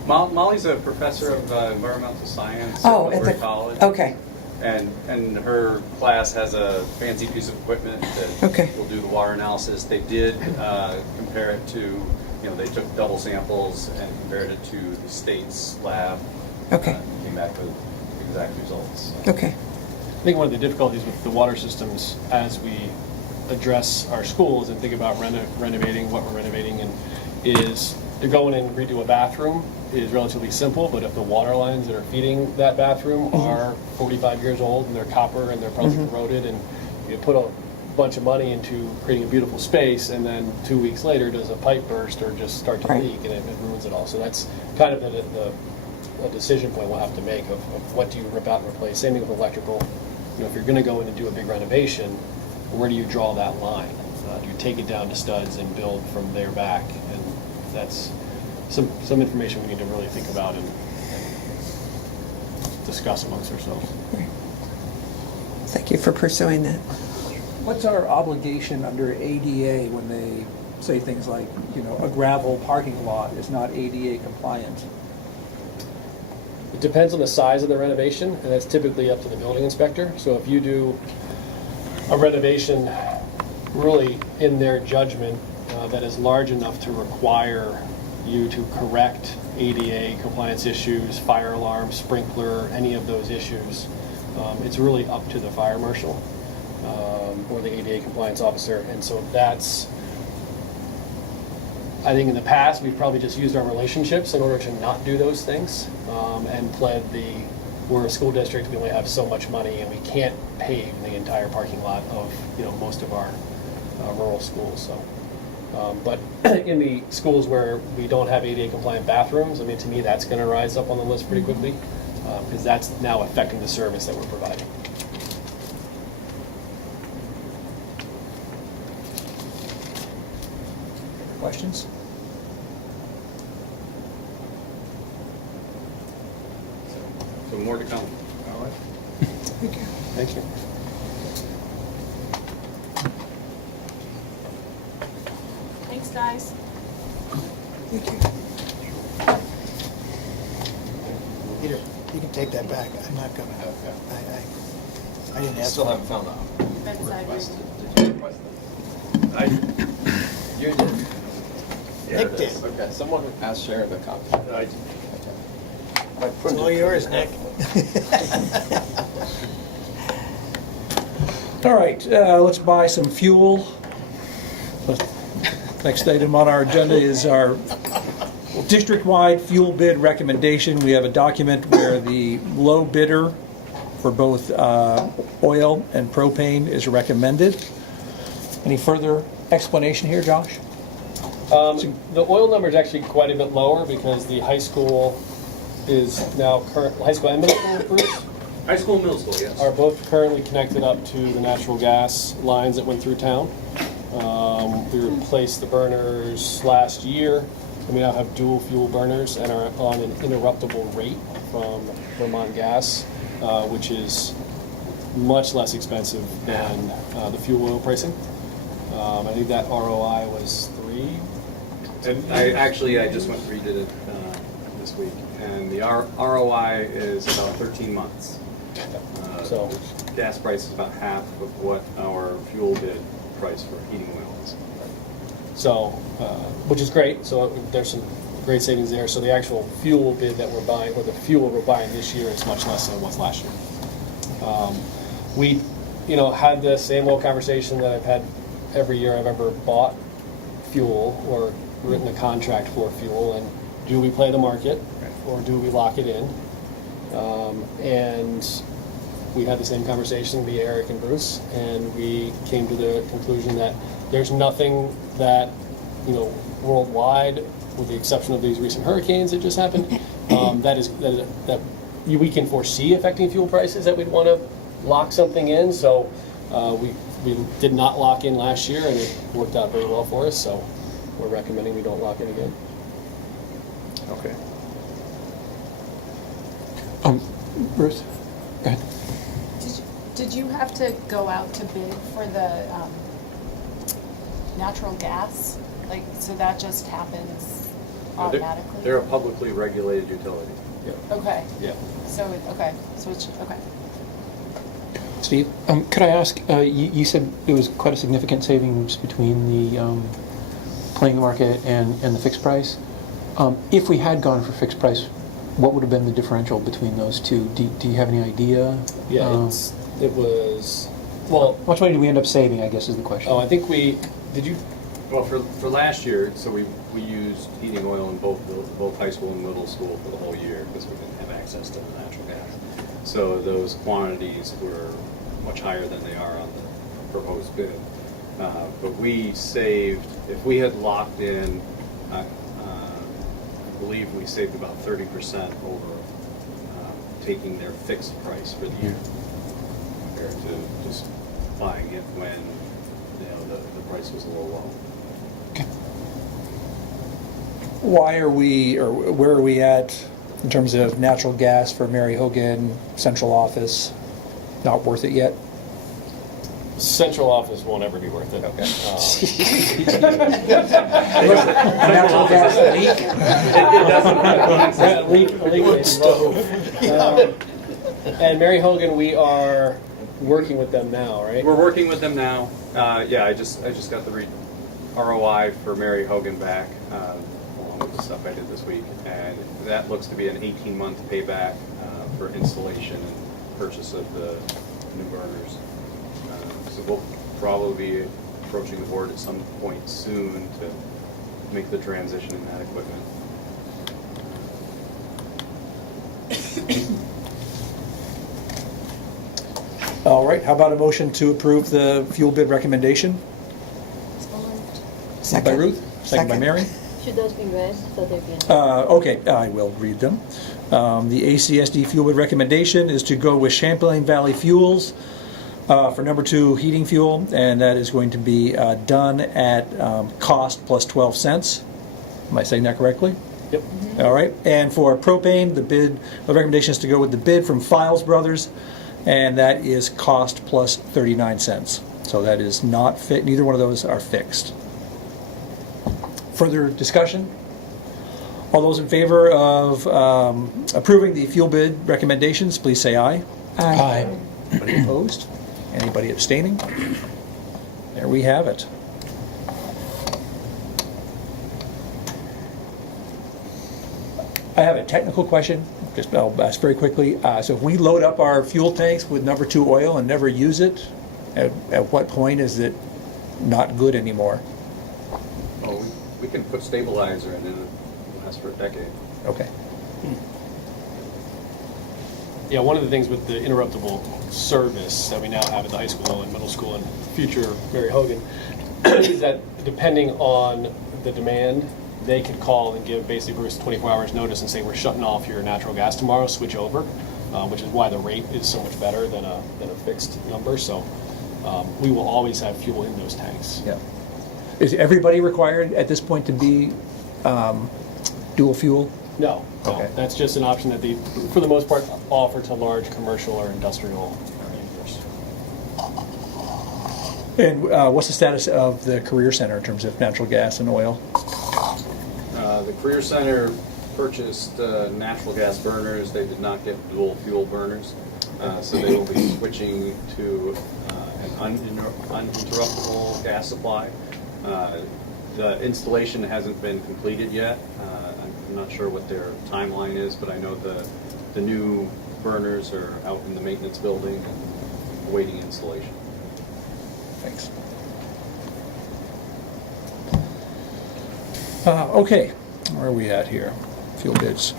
Molly's a professor of environmental science at the college. Okay. And her class has a fancy piece of equipment that will do the water analysis. They did compare it to, they took double samples and compared it to the state's lab. Okay. Came back with exact results. Okay. I think one of the difficulties with the water systems as we address our schools and think about renovating what we're renovating and is to go in and redo a bathroom is relatively simple, but if the water lines that are feeding that bathroom are 45 years old and they're copper and they're probably corroded, and you put a bunch of money into creating a beautiful space, and then 2 weeks later does a pipe burst or just start to leak, and it ruins it all. So that's kind of a decision point we'll have to make of what do you rip out and replace. Same thing with electrical. If you're going to go in and do a big renovation, where do you draw that line? Do you take it down to studs and build from there back? And that's some information we need to really think about and discuss amongst ourselves. Thank you for pursuing that. What's our obligation under ADA when they say things like, a gravel parking lot is not ADA compliant? It depends on the size of the renovation, and that's typically up to the building inspector. So if you do a renovation really in their judgment that is large enough to require you to correct ADA compliance issues, fire alarm, sprinkler, any of those issues, it's really up to the fire marshal or the ADA compliance officer. And so that's, I think in the past, we've probably just used our relationships in order to not do those things and pled we're a school district, we only have so much money and we can't pave the entire parking lot of most of our rural schools. So, but in the schools where we don't have ADA compliant bathrooms, I mean, to me, that's going to rise up on the list pretty quickly because that's now affecting the service that we're providing. Questions? So more to come. All right. Thank you. Thanks, guys. Thank you. Peter, you can take that back. I'm not gonna. I didn't I ask. still for it. haven't found out. Right beside you. Did you request it? You did. Yeah, Nick it did. is. Okay, someone asked Sharon to copy. It's all yours, Nick. All right, let's buy some fuel. Next item on our agenda is our district-wide fuel bid recommendation. We have a document where the low bidder for both oil and propane is recommended. Any further explanation here, Josh? The oil number is actually quite a bit lower because the high school is now high school and middle school, Bruce? High school and middle school, yes. Are both currently connected up to the natural gas lines that went through town. We replaced the burners last year, and we now have dual fuel burners and are on an interruptible rate from Vermont Gas, which is much less expensive than the fuel oil pricing. I think that ROI was 3. And I just went and redid it this week, and the ROI is about 13 months. So gas price is about half of what our fuel bid price for heating oil is. So, which is great. So there's some great savings there. So the actual fuel bid that we're buying, or the fuel we're buying this year, is much less than it was last year. We, had the same old conversation that I've had every year I've ever bought fuel or written a contract for fuel, and do we play the market or do we lock it in? And we had the same conversation, me, Eric, and Bruce, and we came to the conclusion that there's nothing that, worldwide, with the exception of these recent hurricanes that just happened, that we can foresee affecting fuel prices that we'd want to lock something in. So we did not lock in last year, and it worked out very well for us. So we're recommending we don't lock in again. Okay. Bruce, go ahead. Did you have to go out to bid for the natural gas? So that just happens automatically? They're a publicly regulated utility. Okay. Yeah. So it's okay. Steve, could I ask, you said it was quite a significant savings between the playing market and the fixed price. If we had gone for fixed price, what would have been the differential between those two? Do you have any idea? Yeah, it was, well... How much money did we end up saving, I guess, is the question. Oh, I think did you? Well, for last year, so we we used heating oil in both high school and middle school for the whole year because we didn't have access to the natural gas. So those quantities were much higher than they are on the proposed bid. But we saved, if we had locked in, I believe we saved about 30% over taking their fixed price for the year compared to just buying it when the price was a little low. Why are we, or where are we at in terms of natural gas for Mary Hogan central office? Not worth it yet? Central office won't ever be worth it. Okay. Natural gas leak. It doesn't. Leak is low. And Mary Hogan, we are working with them now, right? We're working with them now. Yeah, I just got the ROI for Mary Hogan back, along with the stuff I did this week, and that looks to be an 18-month payback for installation and purchase of the new burners. So we'll probably be approaching the board at some point soon to make the transition in that equipment. All right, how about a motion to approve the fuel bid recommendation? Second. By Ruth, second by Mary. Should those be read so they can? Okay, I will read them. The ACSD fuel bid recommendation is to go with Champlain Valley Fuels for number 2 heating fuel, and that is going to be done at cost plus 12 cents. Am I saying that correctly? Yep. All right, and for propane, the recommendation is to go with the bid from Files Brothers, and that is cost plus 39 cents. So that is not fit. Neither one of those are fixed. Further discussion? All those in favor of approving the fuel bid recommendations, please say aye. Aye. Anybody opposed? Anybody abstaining? There we have it. I have a technical question. I'll ask very quickly. So if we load up our fuel tanks with number 2 oil and never use it, at what point is it not good anymore? Oh, we can put stabilizer in and it'll last for a decade. Okay. Yeah, one of the things with the interruptible service that we now have at the high school and middle school and future Mary Hogan is that depending on the demand, they could call and give basically Bruce 24 hours notice and say, we're shutting off your natural gas tomorrow, switch over, which is why the rate is so much better than a fixed number. So we will always have fuel in those tanks. Yeah. Is everybody required at this point to be dual fuel? No, Okay. That's just an option that they, for the most part, offer to large commercial or industrial users. And what's the status of the Career Center in terms of natural gas and oil? The Career Center purchased natural gas burners. They did not get dual fuel burners, so they will be switching to an uninterruptible gas supply. The installation hasn't been completed yet. I'm not sure what their timeline is, but I know the new burners are out in the maintenance building and awaiting installation. Thanks. Okay, where are we at here? Fuel bids.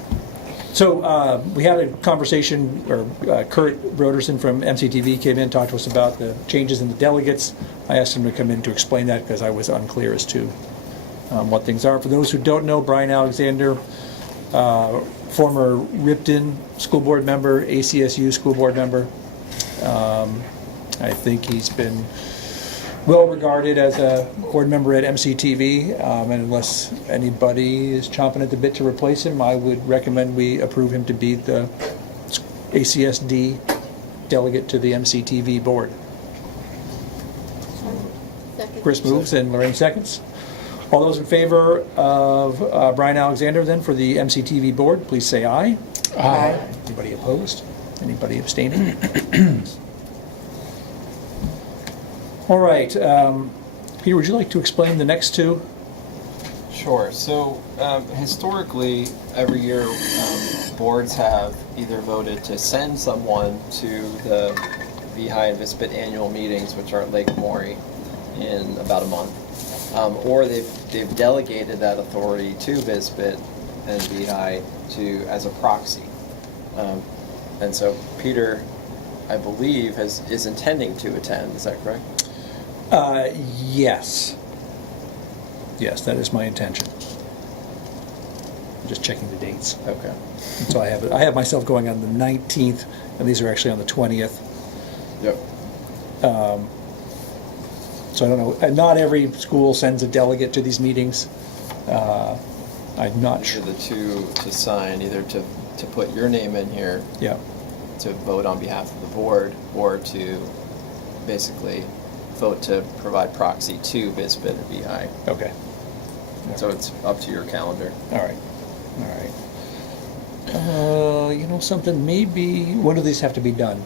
So we had a conversation, or Kurt Broderson from MCTV came in, talked to us about the changes in the delegates. I asked him to come in to explain that because I was unclear as to what things are. For those who don't know, Brian Alexander, former Ripton school board member, ACSU school board member. I think he's been well regarded as a board member at MCTV, and unless anybody is chomping at the bit to replace him, I would recommend we approve him to be the ACSD delegate to the MCTV board. Second. Chris moves and Lorraine seconds. All those in favor of Brian Alexander then for the MCTV board, please say aye. Aye. Anybody opposed? Anybody abstaining? All right. Peter, would you like to explain the next two? Sure. So historically, every year boards have either voted to send someone to the VSBA annual meetings, which are at Lake Maury in about a month, or they've delegated that authority to VSBA and VI as a proxy. And so Peter, I believe, is intending to attend. Is that correct? Yes. Yes, that is my intention. I'm just checking the dates. Okay. So I have myself going on the 19th, and these are actually on the 20th. Yep. So I don't know. Not every school sends a delegate to these meetings. I'm not sure. The two to sign, either to put your name in here. Yeah. To vote on behalf of the board, or to basically vote to provide proxy to VSBA and VI. Okay. So it's up to your calendar. All right. All right. You know something? Maybe when do these have to be done?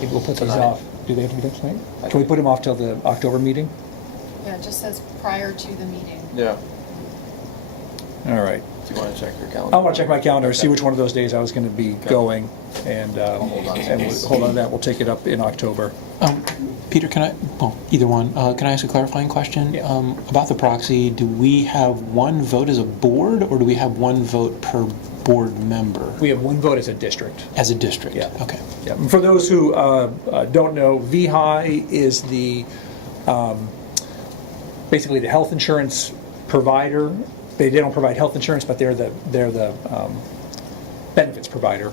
Maybe we'll put these off. Do they have to be done tonight? Can we put them off till the October meeting? Yeah, it just says prior to the meeting. Yeah. All right. Do you want to check your calendar? I want to check my calendar, see which one of those days I was going to be going, and hold on to that. We'll take it up in October. Peter, either one. Can I ask a clarifying question? Yeah. About the proxy, do we have one vote as a board, or do we have one vote per board member? We have one vote as a district. As a district? Yeah. Okay. Yeah. And for those who don't know, VHI is the basically the health insurance provider. They don't provide health insurance, but they're the benefits provider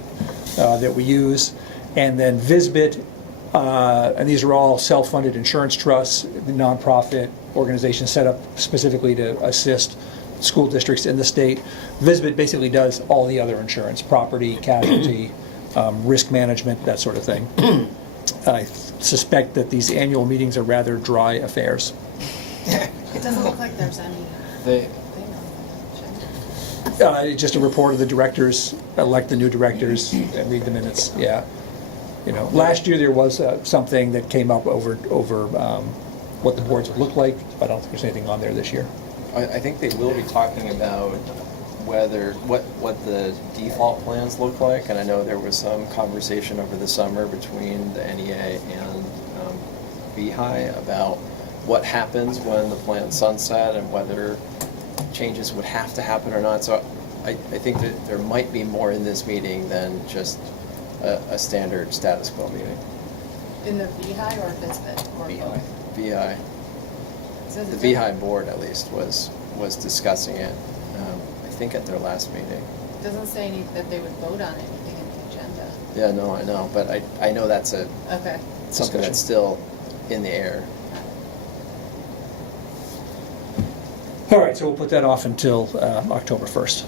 that we use. And then VSBA, and these are all self-funded insurance trusts, the nonprofit organizations set up specifically to assist school districts in the state. VSBA basically does all the other insurance, property, casualty, risk management, that sort of thing. I suspect that these annual meetings are rather dry affairs. It doesn't look like there's any. It's just a report of the directors, elect the new directors, and read the minutes. Yeah, you know. Last year there was something that came up over what the boards would look like, but I don't think there's anything on there this year. I think they will be talking about what the default plans look like, and I know there was some conversation over the summer between the NEA and VHI about what happens when the plan sunset and whether changes would have to happen or not. So I think that there might be more in this meeting than just a standard status quo meeting. In the VHI or VSBA? Or VHI. VHI. The VHI board, at least, was discussing it, I think, at their last meeting. It doesn't say that they would vote on anything in the agenda. Yeah, no, I know, but I know that's something that's still in the air. All right, so we'll put that off until October 1st.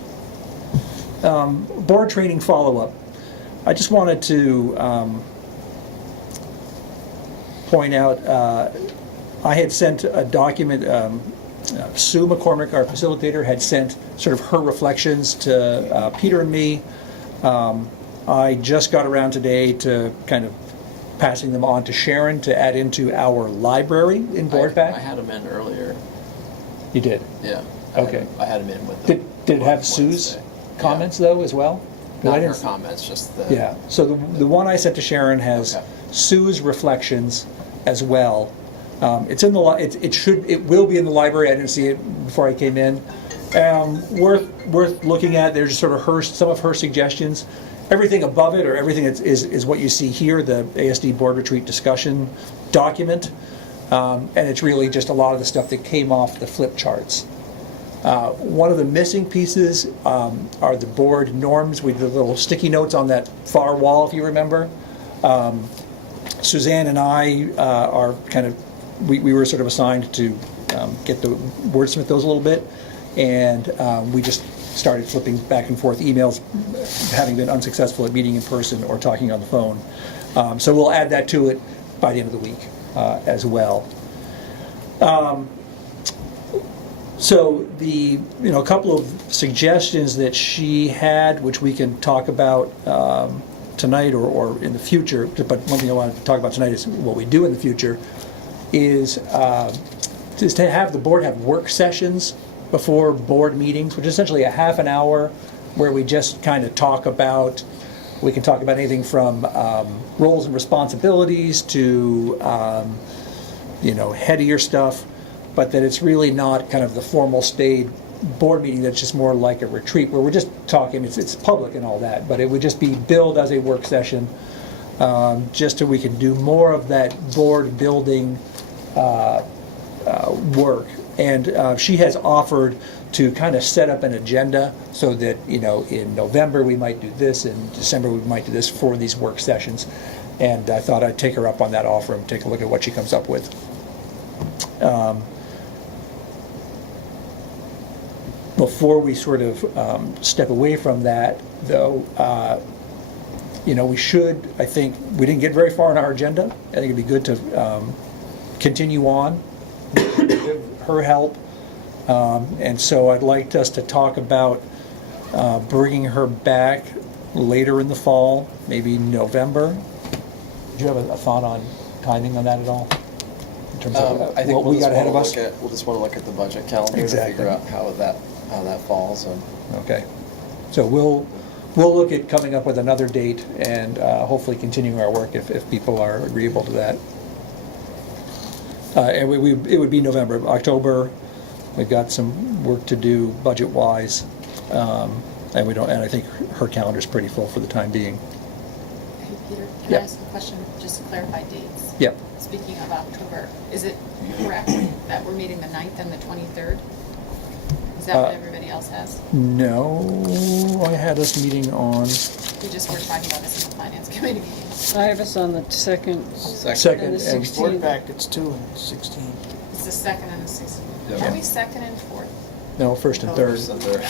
Board training follow-up. I just wanted to point out, I had sent a document, Sue McCormick, our facilitator, had sent sort of her reflections to Peter and me. I just got around today to kind of passing them on to Sharon to add into our library in board pack. I had them in earlier. You did? Yeah. Okay. I had them in with them. Did it have Sue's comments, though, as well? Not her comments, just the... Yeah, so the one I sent to Sharon has Sue's reflections as well. It's in the it will be in the library. I didn't see it before I came in. Worth looking at. There's just sort of some of her suggestions. Everything above it, or everything is what you see here, the ASD board retreat discussion document, and it's really just a lot of the stuff that came off the flip charts. One of the missing pieces are the board norms. We did the little sticky notes on that far wall, if you remember. Suzanne and I are kind of, we were sort of assigned to get the wordsmith those a little bit, and we just started flipping back and forth emails, having been unsuccessful at meeting in person or talking on the phone. So we'll add that to it by the end of the week as well. So a couple of suggestions that she had, which we can talk about tonight or in the future, but one thing I wanted to talk about tonight is what we do in the future, is to have the board have work sessions before board meetings, which is essentially a half an hour where we just kind of talk about We can talk about anything from roles and responsibilities to headier stuff, but that it's really not kind of the formal staid board meeting. That's just more like a retreat where we're just talking. It's public and all that, but it would just be billed as a work session, just so we can do more of that board building work. And she has offered to kind of set up an agenda so that, in November we might do this, in December we might do this for these work sessions. And I thought I'd take her up on that offer and take a look at what she comes up with. Before we sort of step away from that, though, we should, I think, we didn't get very far on our agenda. I think it'd be good to continue on, give her help. And so I'd like us to talk about bringing her back later in the fall, maybe November. Do you have a thought on timing on that at all? In terms of I think what we got ahead of us? We'll just want to look at the budget calendar Exactly. to figure out how that falls. And Okay. So we'll look at coming up with another date and hopefully continuing our work if people are agreeable to that. And it would be November. October, we've got some work to do budget-wise, and I think her calendar's pretty full for the time being. Hey, Peter, can Yeah. I ask a question, just to clarify dates? Yep. Speaking of October, is it correct that we're meeting the 9th and the 23rd? Is that what everybody else has? No, I had us meeting on We just were talking about this in the finance committee meeting. I have us on the second. second And the and 16th. Board packets 2 and 16. It's the 2nd and the 16th. Yeah. Are we 2nd and 4th? no, first and third. First and third.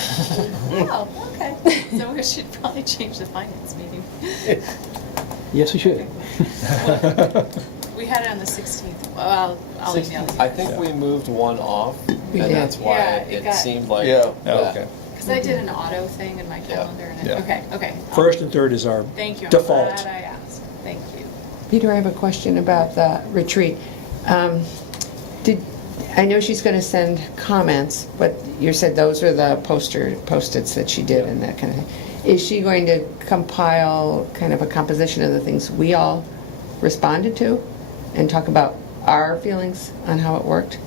Oh, okay. So we should probably change the finance meeting. Yes, we should. We had it on the 16th. Well, I'll email you. I think we moved one off, We and did. that's why Yeah, it got- seemed like Yeah. that. Okay. Because I did an auto thing in my calendar. And Yeah. Okay. First and third is our Thank you. I'm default. glad I asked. Thank you. Peter, I have a question about the retreat. I know she's going to send comments, but you said those are the post-its that she did and that kind of thing. Is she going to compile kind of a composition of the things we all responded to and talk about our feelings on how it worked?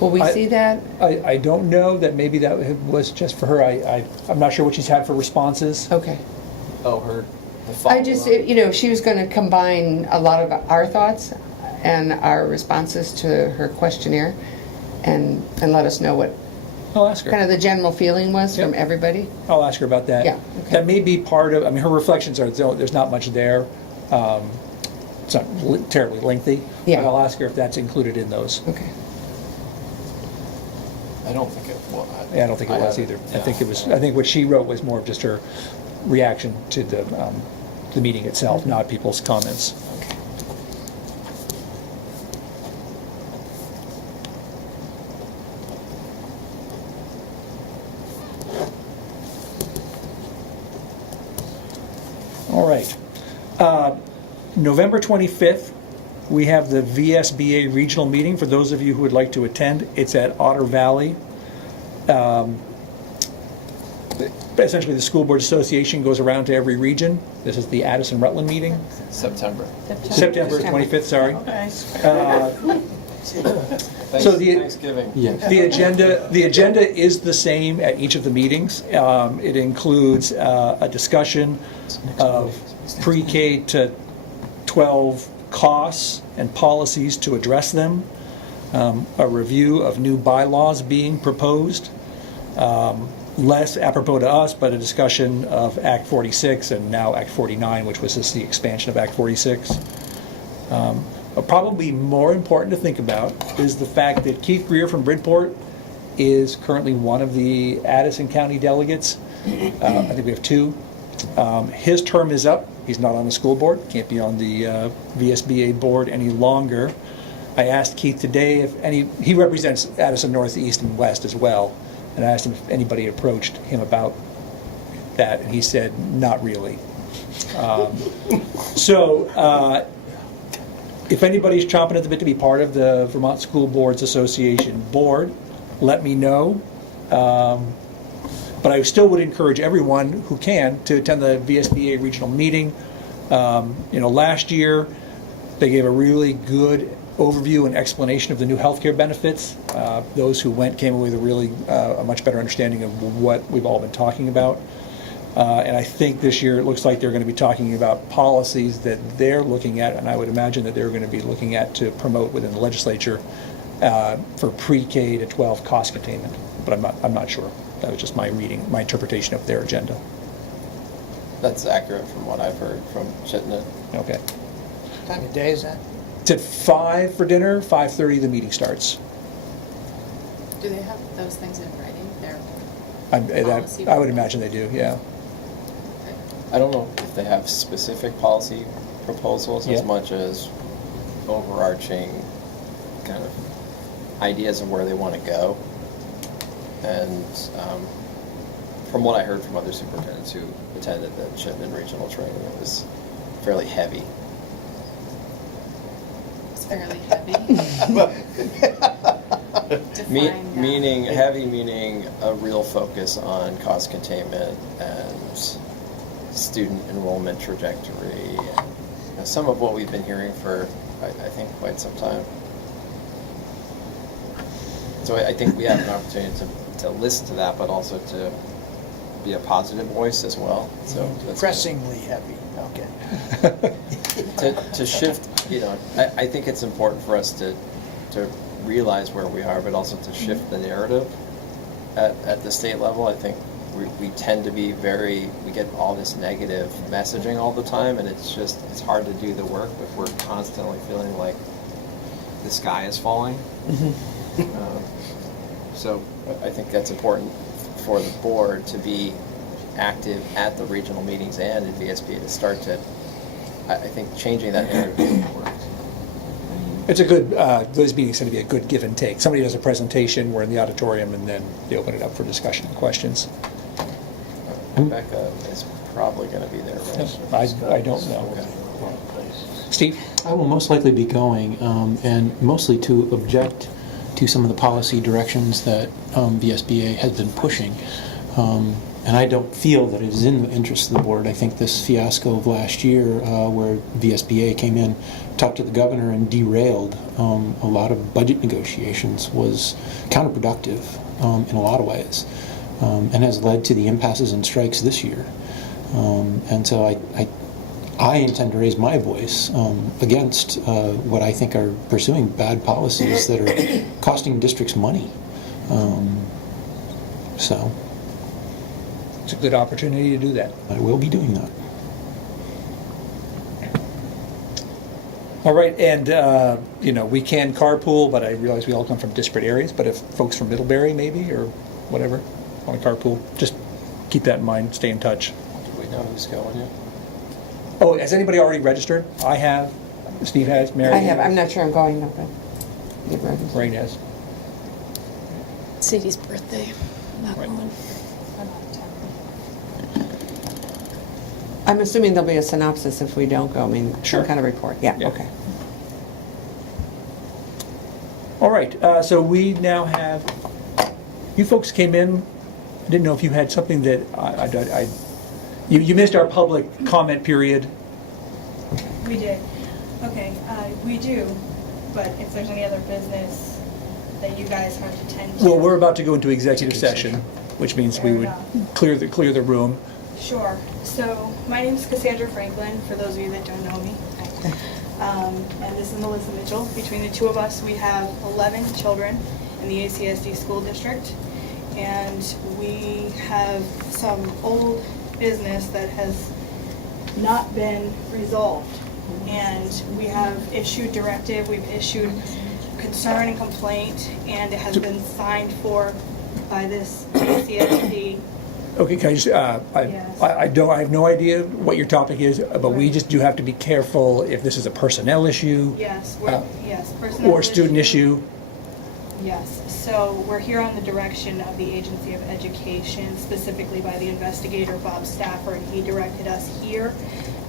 Will we see that? I don't know, that maybe that was just for her. I'm not sure what she's had for responses. Okay. Oh, her. The I just, she was going to combine a lot of our thoughts and our responses to her questionnaire and let us know what I'll ask her. kind of the general feeling was from everybody. I'll ask her about that. Yeah, okay. That may be part of, her reflections are, there's not much there. It's not terribly lengthy. Yeah. But I'll ask her if that's included in those. Okay. I don't think it was. Yeah, I don't think it was either. I think what she wrote was more of just her reaction to the meeting itself, not people's comments. All right. November 25th, we have the VSBA regional meeting. For those of you who would like to attend, it's at Otter Valley. Essentially, the School Board Association goes around to every region. This is the Addison Rutland meeting. September. September 25th, sorry. Thanksgiving. The agenda is the same at each of the meetings. It includes a discussion of pre-K to 12 costs and policies to address them, a review of new bylaws being proposed, less apropos to us, but a discussion of Act 46 and now Act 49, which was just the expansion of Act 46. Probably more important to think about is the fact that Keith Greer from Bridport is currently one of the Addison County delegates. I think we have two. His term is up. He's not on the school board, can't be on the VSBA board any longer. I asked Keith today if he represents Addison Northeast and West as well, and I asked him if anybody approached him about that, and he said, not really. If anybody's chomping at the bit to be part of the Vermont School Boards Association board, let me know. But I still would encourage everyone who can to attend the VSBA regional meeting. Last year, they gave a really good overview and explanation of the new healthcare benefits. Those who went came away with a much better understanding of what we've all been talking about. And I think this year it looks like they're going to be talking about policies that they're looking at, and I would imagine that they're going to be looking at to promote within the legislature for pre-K to 12 cost containment. But I'm not sure. That was just my reading, my interpretation of their agenda. That's accurate from what I've heard from Chittenden. Okay. What time of day is that? It's at 5 for dinner, 5:30 the meeting starts. Do they have those things in writing? Their policy I would imagine they do, yeah. I don't know if they have specific policy proposals as much as overarching kind of ideas of where they want to go. And from what I heard from other superintendents who attended the Chittenden regional training, it was fairly heavy. It's fairly heavy. Meaning heavy, meaning a real focus on cost containment and student enrollment trajectory. And some of what we've been hearing for, I think, quite some time. So I think we have an opportunity to listen to that, but also to be a positive voice as well. So Depressingly heavy, okay. to shift, I think it's important for us to realize where we are, but also to shift the narrative at the state level. I think we tend to be we get all this negative messaging all the time, and it's hard to do the work if we're constantly feeling like the sky is falling. So I think that's important for the board to be active at the regional meetings and in VSBA to start to, I think, changing that narrative works. It's a good, those meetings tend to be a good give and take. Somebody does a presentation, we're in the auditorium, and then they open it up for discussion and questions. Rebecca is probably going to be there. I don't know. Okay. Steve? I will most likely be going, and mostly to object to some of the policy directions that VSBA has been pushing. And I don't feel that it is in the interest of the board. I think this fiasco of last year where VSBA came in, talked to the governor, and derailed a lot of budget negotiations was counterproductive in a lot of ways, and has led to the impasses and strikes this year. And so I intend to raise my voice against what I think are pursuing bad policies that are costing districts money. So it's a good opportunity to do that. I will be doing that. All right, and we can carpool, but I realize we all come from disparate areas. But if folks from Middlebury, maybe, or whatever, want to carpool, just keep that in mind. Stay in touch. Do we know who's going yet? Oh, has anybody already registered? I have. Steve has. Mary? I have. I'm not sure I'm going, though, but you've registered. Rain has. Sadie's birthday. I'm not going. I'm assuming there'll be a synopsis if we don't go. I mean, Sure. some kind of report. Yeah. Okay. All right, so we now have, you folks came in, I didn't know if you had something that you missed our public comment period. We did. Okay, we do, but if there's any other business that you guys have to tend to. Well, we're about to go into executive session, which means we would clear the room. Sure. So my name is Cassandra Franklin, for those of you that don't know me. And this is Melissa Mitchell. Between the two of us, we have 11 children in the ACSD school district. And we have some old business that has not been resolved. And we have issued directive, we've issued concern and complaint, and it has been signed for by this ACSD. Okay, can I just, I have no idea what your topic is, but we just do have to be careful if this is a personnel issue. Yes, yes, personnel or student issue. Yes, so we're here on the direction of the Agency of Education, specifically by the investigator Bob Stafford, and he directed us here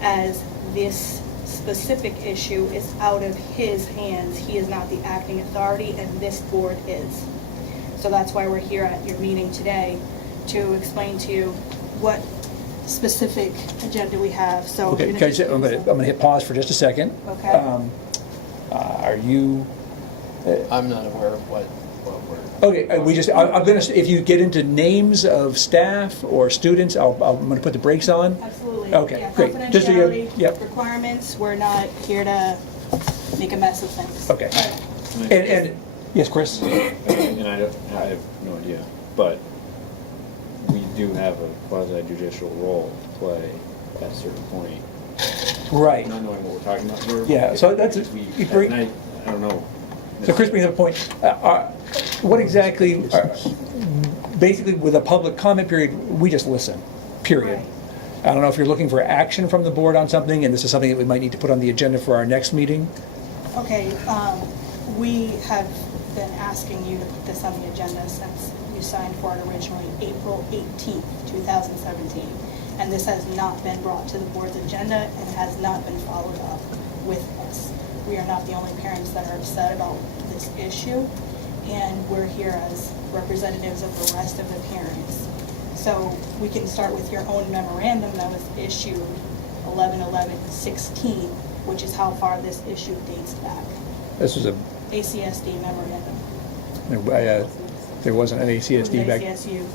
as this specific issue is out of his hands. He is not the acting authority, and this board is. So that's why we're here at your meeting today, to explain to you what specific agenda we have, so. Okay, I'm gonna hit pause for just a second. Okay. Are you? I'm not aware of what we're. Okay, I'm gonna, if you get into names of staff or students, I'm gonna put the brakes on. Absolutely. Okay, Yeah, great. Just so you, confidentiality yep. requirements, we're not here to make a mess of things. Okay. And yes, Chris? And I have no idea, but we do have a quasi-judicial role to play at a certain point. Right. Not knowing what we're talking about here. Yeah, so that's, And I don't know. so Chris brings up a point. What exactly, basically with a public comment period, we just listen, period. Right. I don't know if you're looking for action from the board on something, and this is something that we might need to put on the agenda for our next meeting. Okay, we have been asking you to put this on the agenda since you signed for it originally April 18th, 2017. And this has not been brought to the board's agenda and has not been followed up with us. We are not the only parents that are upset about this issue, and we're here as representatives of the rest of the parents. So we can start with your own memorandum that was issued 11/11/16, which is how far this issue dates back. This was a, ACSD memorandum. there wasn't an ACSD back. ACSU.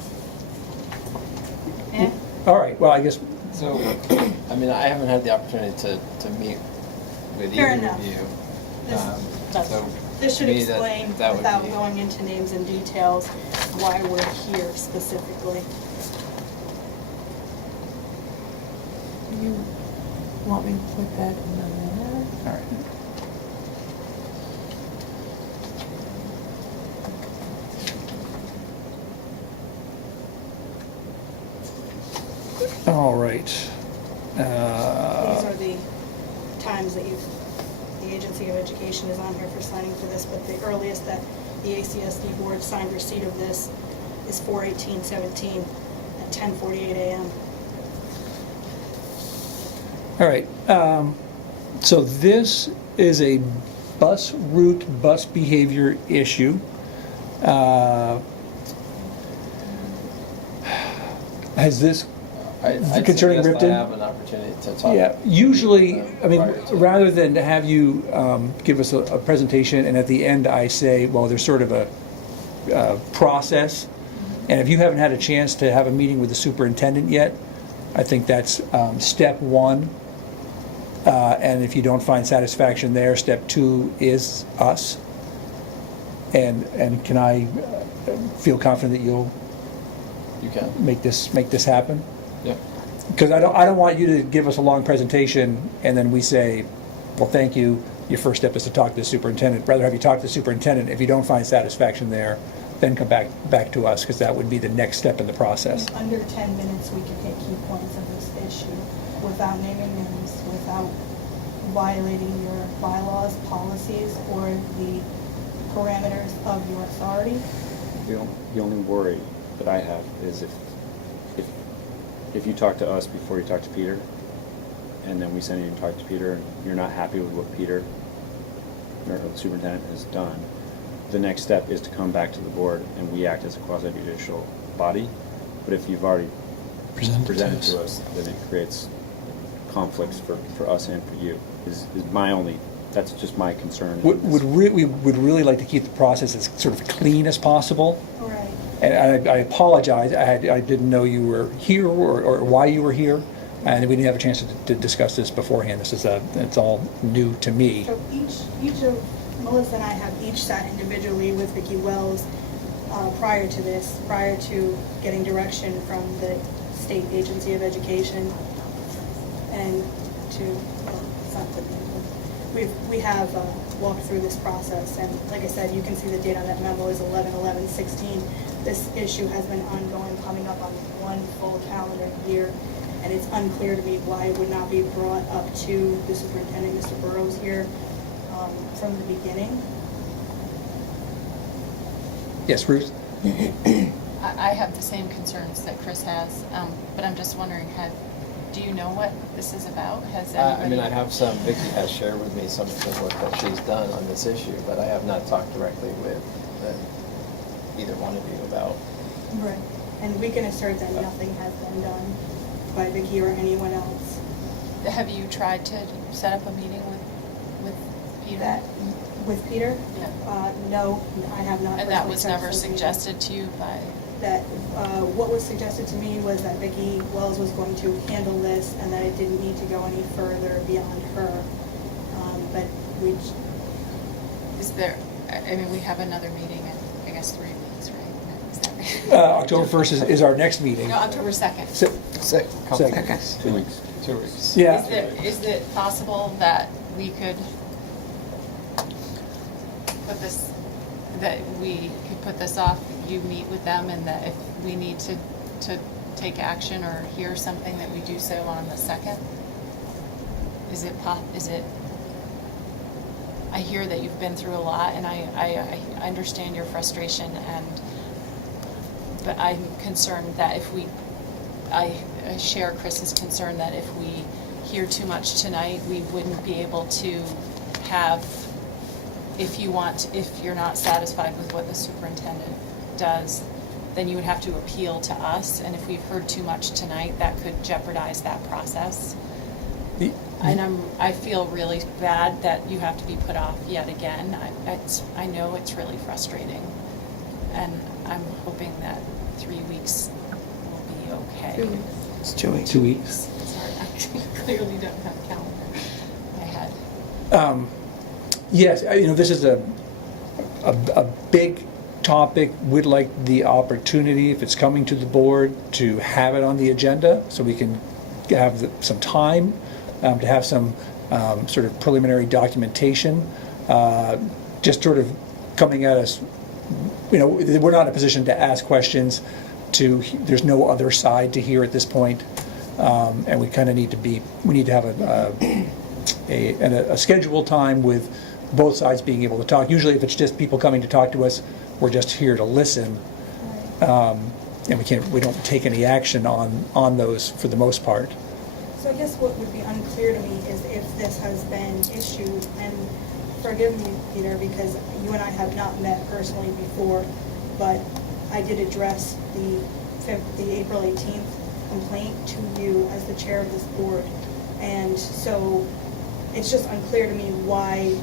Yeah. All right, well, I guess, So, I mean, I haven't had the opportunity to meet with Fair either enough. of you. This- This to should me, explain, that would without be- going into names and details, why we're here specifically. You want me to put that in the minute? all right. All right. These are the times that the Agency of Education is on here for signing for this, but the earliest that the ACSD board signed receipt of this is 4/18/17 at 10:48 a.m. All right, so this is a bus route, bus behavior issue. Has this, I'd concerning suggest Ripton? I have an opportunity to talk. Yeah, usually, I mean, prior to- rather than to have you give us a presentation, and at the end I say, well, there's sort of a process, and if you haven't had a chance to have a meeting with the superintendent yet, I think that's step one. And if you don't find satisfaction there, step two is us. And can I feel confident that you'll You can. make this happen? Yeah. Because I don't want you to give us a long presentation and then we say, well, thank you, your first step is to talk to the superintendent. Rather have you talk to the superintendent. If you don't find satisfaction there, then come back to us, because that would be the next step in the process. In under 10 minutes, we can hit key points of this issue without naming names, without violating your bylaws, policies, or the parameters of your authority. The only worry that I have is if you talk to us before you talk to Peter, and then we send you to talk to Peter, and you're not happy with what Peter, or the superintendent, has done, the next step is to come back to the board, and we act as a quasi-judicial body. But if you've already presented to us, then it creates conflicts for us and for you. Is my only, that's just my concern. We would really like to keep the process as sort of clean as possible. Right. And I apologize, I didn't know you were here or why you were here, and we didn't have a chance to discuss this beforehand. It's all new to me. So each of Melissa and I have each sat individually with Vicki Wells prior to this, prior to getting direction from the State Agency of Education, and to, well, it's not the, we have walked through this process, and like I said, you can see the date on that memo is 11/11/16. This issue has been ongoing, coming up on one full calendar year, and it's unclear to me why it would not be brought up to the superintendent, Mr. Burrows, here from the beginning. Yes, Ruth? I have the same concerns that Chris has, but I'm just wondering, do you know what this is about? Has anybody? I mean, I have some, Vicki has shared with me some of the work that she's done on this issue, but I have not talked directly with either one of you about. Right. And we can assert that nothing has been done by Vicki or anyone else. Have you tried to set up a meeting with Peter? With Peter? Yeah. No, I have not. And that was never suggested to you by? That what was suggested to me was that Vicki Wells was going to handle this and that it didn't need to go any further beyond her. But we. Is there, I mean, we have another meeting in, I guess, 3 weeks, right? Is that right? October 1st is our next meeting. No, October 2nd. Second. 2 weeks. 2 weeks. Yeah. Is it possible that we could put this, that we could put this off, you meet with them, and that if we need to take action or hear something, that we do so on the 2nd? Is it, I hear that you've been through a lot, and I understand your frustration, but I'm concerned that if I share Chris's concern that if we hear too much tonight, we wouldn't be able to have, if you're not satisfied with what the superintendent does, then you would have to appeal to us, and if we've heard too much tonight, that could jeopardize that process. And I feel really bad that you have to be put off yet again. I know it's really frustrating, and I'm hoping that 3 weeks will be okay. It's 2 weeks. 2 weeks. Sorry, I clearly don't have a calendar in my head. Yes, this is a big topic. We'd like the opportunity, if it's coming to the board, to have it on the agenda so we can have some time to have some sort of preliminary documentation. Just sort of coming at us, we're not in a position to ask questions. There's no other side to hear at this point, and we kind of need to have a scheduled time with both sides being able to talk. Usually if it's just people coming to talk to us, we're just here to listen, and we don't take any action on those for the most part. So I guess what would be unclear to me is if this has been issued, and forgive me, Peter, because you and I have not met personally before, but I did address the April 18th complaint to you as the chair of this board. And so it's just unclear to me why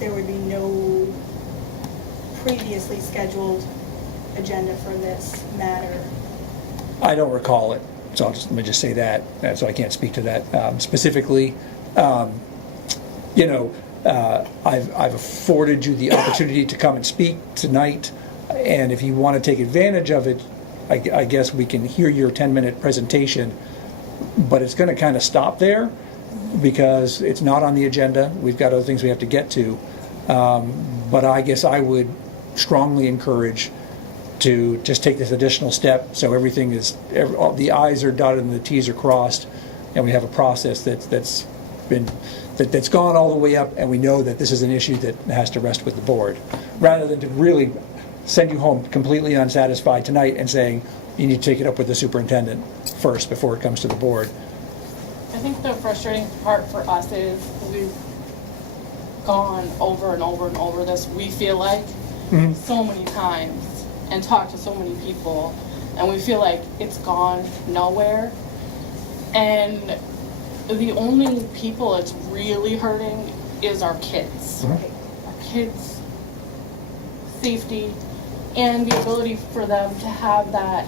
there would be no previously scheduled agenda for this matter. I don't recall it, so let me just say that, so I can't speak to that specifically. I've afforded you the opportunity to come and speak tonight, and if you want to take advantage of it, I guess we can hear your 10-minute presentation, but it's going to kind of stop there because it's not on the agenda. We've got other things we have to get to, but I guess I would strongly encourage to just take this additional step so everything is, all the I's are dotted and the T's are crossed, and we have a process that's gone all the way up, and we know that this is an issue that has to rest with the board, rather than to really send you home completely unsatisfied tonight and saying you need to take it up with the superintendent first before it comes to the board. I think the frustrating part for us is we've gone over and over and over this, we feel like, so many times, and talked to so many people, and we feel like it's gone nowhere. And the only people it's really hurting is our kids. Our kids' safety and the ability for them to have that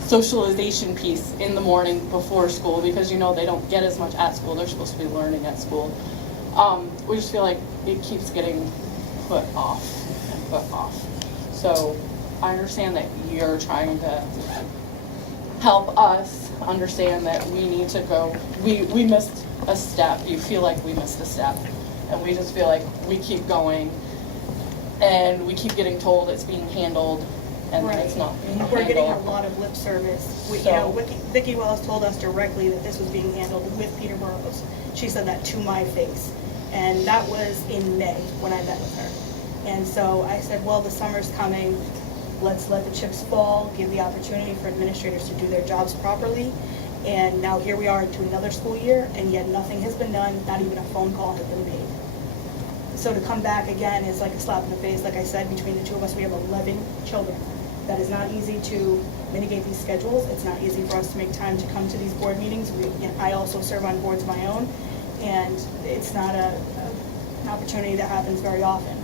socialization piece in the morning before school, because they don't get as much at school. They're supposed to be learning at school. We just feel like it keeps getting put off and put off. So I understand that you're trying to help us understand that we need to go. We missed a step. You feel like we missed a step, and we just feel like we keep going, and we keep getting told it's being handled, and then it's not being handled. We're getting a lot of lip service. Vicki Wells told us directly that this was being handled with Peter Burrows. She said that to my face, and that was in May when I met with her. And so I said, well, the summer's coming. Let's let the chips fall, give the opportunity for administrators to do their jobs properly. And now here we are to another school year, and yet nothing has been done, not even a phone call has been made. So to come back again is like a slap in the face. Like I said, between the two of us, we have 11 children. That is not easy to mitigate these schedules. It's not easy for us to make time to come to these board meetings. I also serve on boards of my own, and it's not an opportunity that happens very often.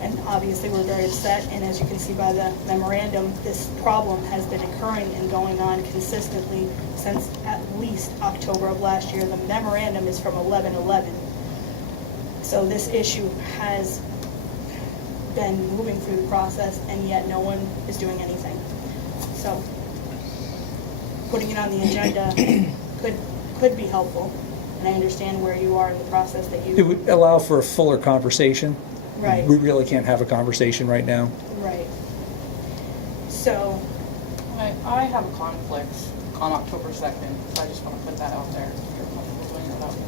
And obviously, we're very upset, and as you can see by the memorandum, this problem has been occurring and going on consistently since at least October of last year. The memorandum is from 11/11. So this issue has been moving through the process, and yet no one is doing anything. So putting it on the agenda could be helpful, and I understand where you are in the process that you... It would allow for a fuller conversation. Right. We really can't have a conversation right now. Right. So... I have a conflict on October 2nd, so I just want to put that out there. If you're comfortable doing it without me,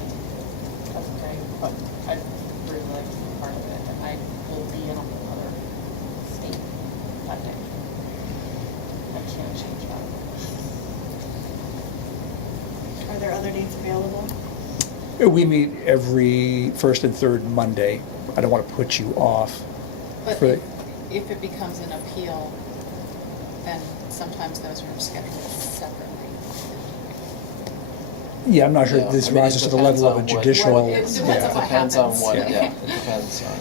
that's okay. But I'd really like to be part of it, and I will be in a whole other state that day. I can't change that. Are there other dates available? We meet every first and third Monday. I don't want to put you off. But for- if it becomes an appeal, then sometimes those are scheduled separately. Yeah, I'm not sure Yeah, this I mean, it rises to the depends level of a on what- judicial... It depends yeah. on what Depends on happens. what, Yeah. yeah, it depends on.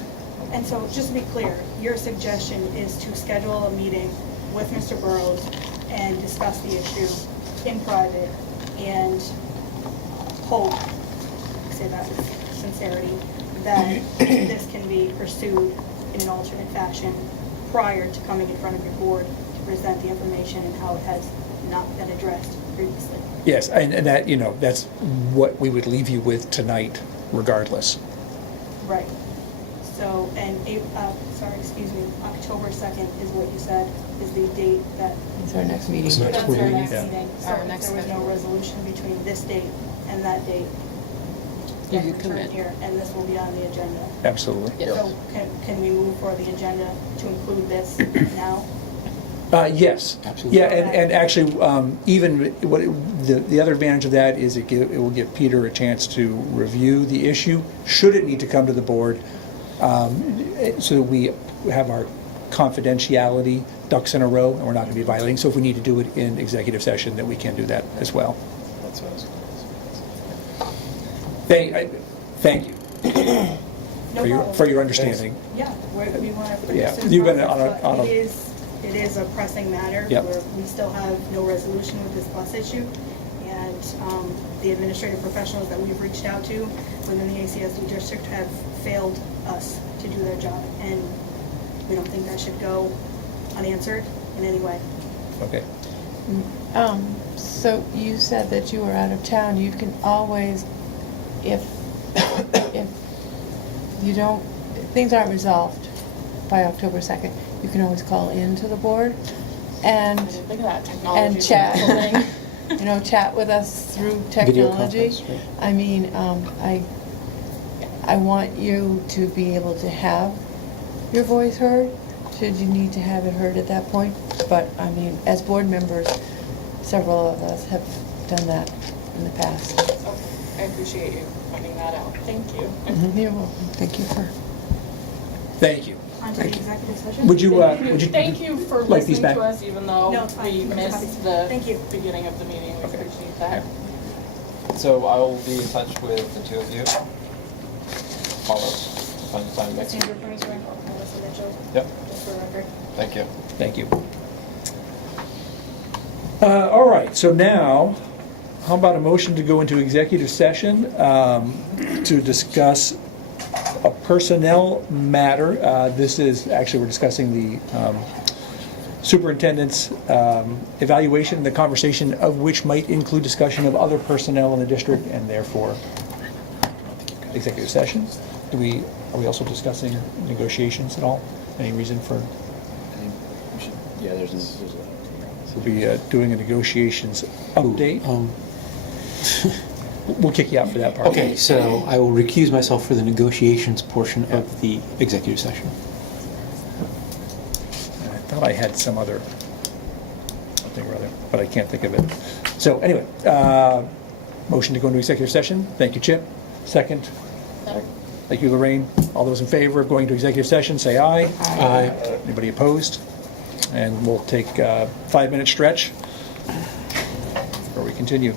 And so, just to be clear, your suggestion is to schedule a meeting with Mr. Burrows and discuss the issue in private and hope, I say that with sincerity, that this can be pursued in an alternate fashion prior to coming in front of your board to present the information and how it has not been addressed previously. Yes, and that, that's what we would leave you with tonight regardless. Right. So, and, October 2nd is what you said is the date that... It's our next meeting. So That's our next yeah. meeting. So Our if next there was no schedule. resolution between this date and that date, You then could return commit. here, and this will be on the agenda. Absolutely. So can we move for the agenda to include this now? Yes. Absolutely. Yeah, and actually, even the other advantage of that is it will give Peter a chance to review the issue, should it need to come to the board, so that we have our confidentiality ducks in a row, and we're not going to be violating. So if we need to do it in executive session, then we can do that as well. That's what I was Thank you No problem. for your understanding. Yeah, we want to put Yeah, this in you've been process, on a- but it is a pressing matter. Yep. Where we still have no resolution with this bus issue, and the administrative professionals that we've reached out to within the ACSD district have failed us to do their job, and we don't think that should go unanswered in any way. Okay. So you said that you were out of town. You can always, if you don't, if things aren't resolved by October 2nd, you can always call into the board and I didn't think of that technology. and chat, chat with us through Video technology. conference, right. I mean, I want you to be able to have your voice heard, should you need to have it heard at that point. But, I mean, as board members, several of us have done that in the past. Okay, I appreciate you finding that out. Thank you. You're welcome. Thank you for... Thank you. On to the executive session. Would you Thank you for like these listening back? to us, even though No, it's fine. we You can missed have the Thank you. beginning of the meeting. We Okay. appreciate that. So I will be in touch with the two of you. Follow, find the time next week. Cassandra Fraser, Melissa Mitchell, Yep, just for the record. thank you. Thank you. All right, so now, how about a motion to go into executive session to discuss a personnel matter? This is, actually, we're discussing the superintendent's evaluation, the conversation of which might include discussion of other personnel in the district, and therefore executive session. Are we also discussing negotiations at all? Any reason for? Yeah, there's We'll be doing a negotiations update. We'll kick you out for that part. Okay, so I will recuse myself for the negotiations portion of the executive session. And I thought I had some other something or other, but I can't think of it. So anyway, motion to go into executive session. Thank you, Chip. Second. Thank you, Lorraine. All those in favor of going to executive session, say aye. Aye. Anybody opposed? And we'll take a 5-minute stretch before we continue.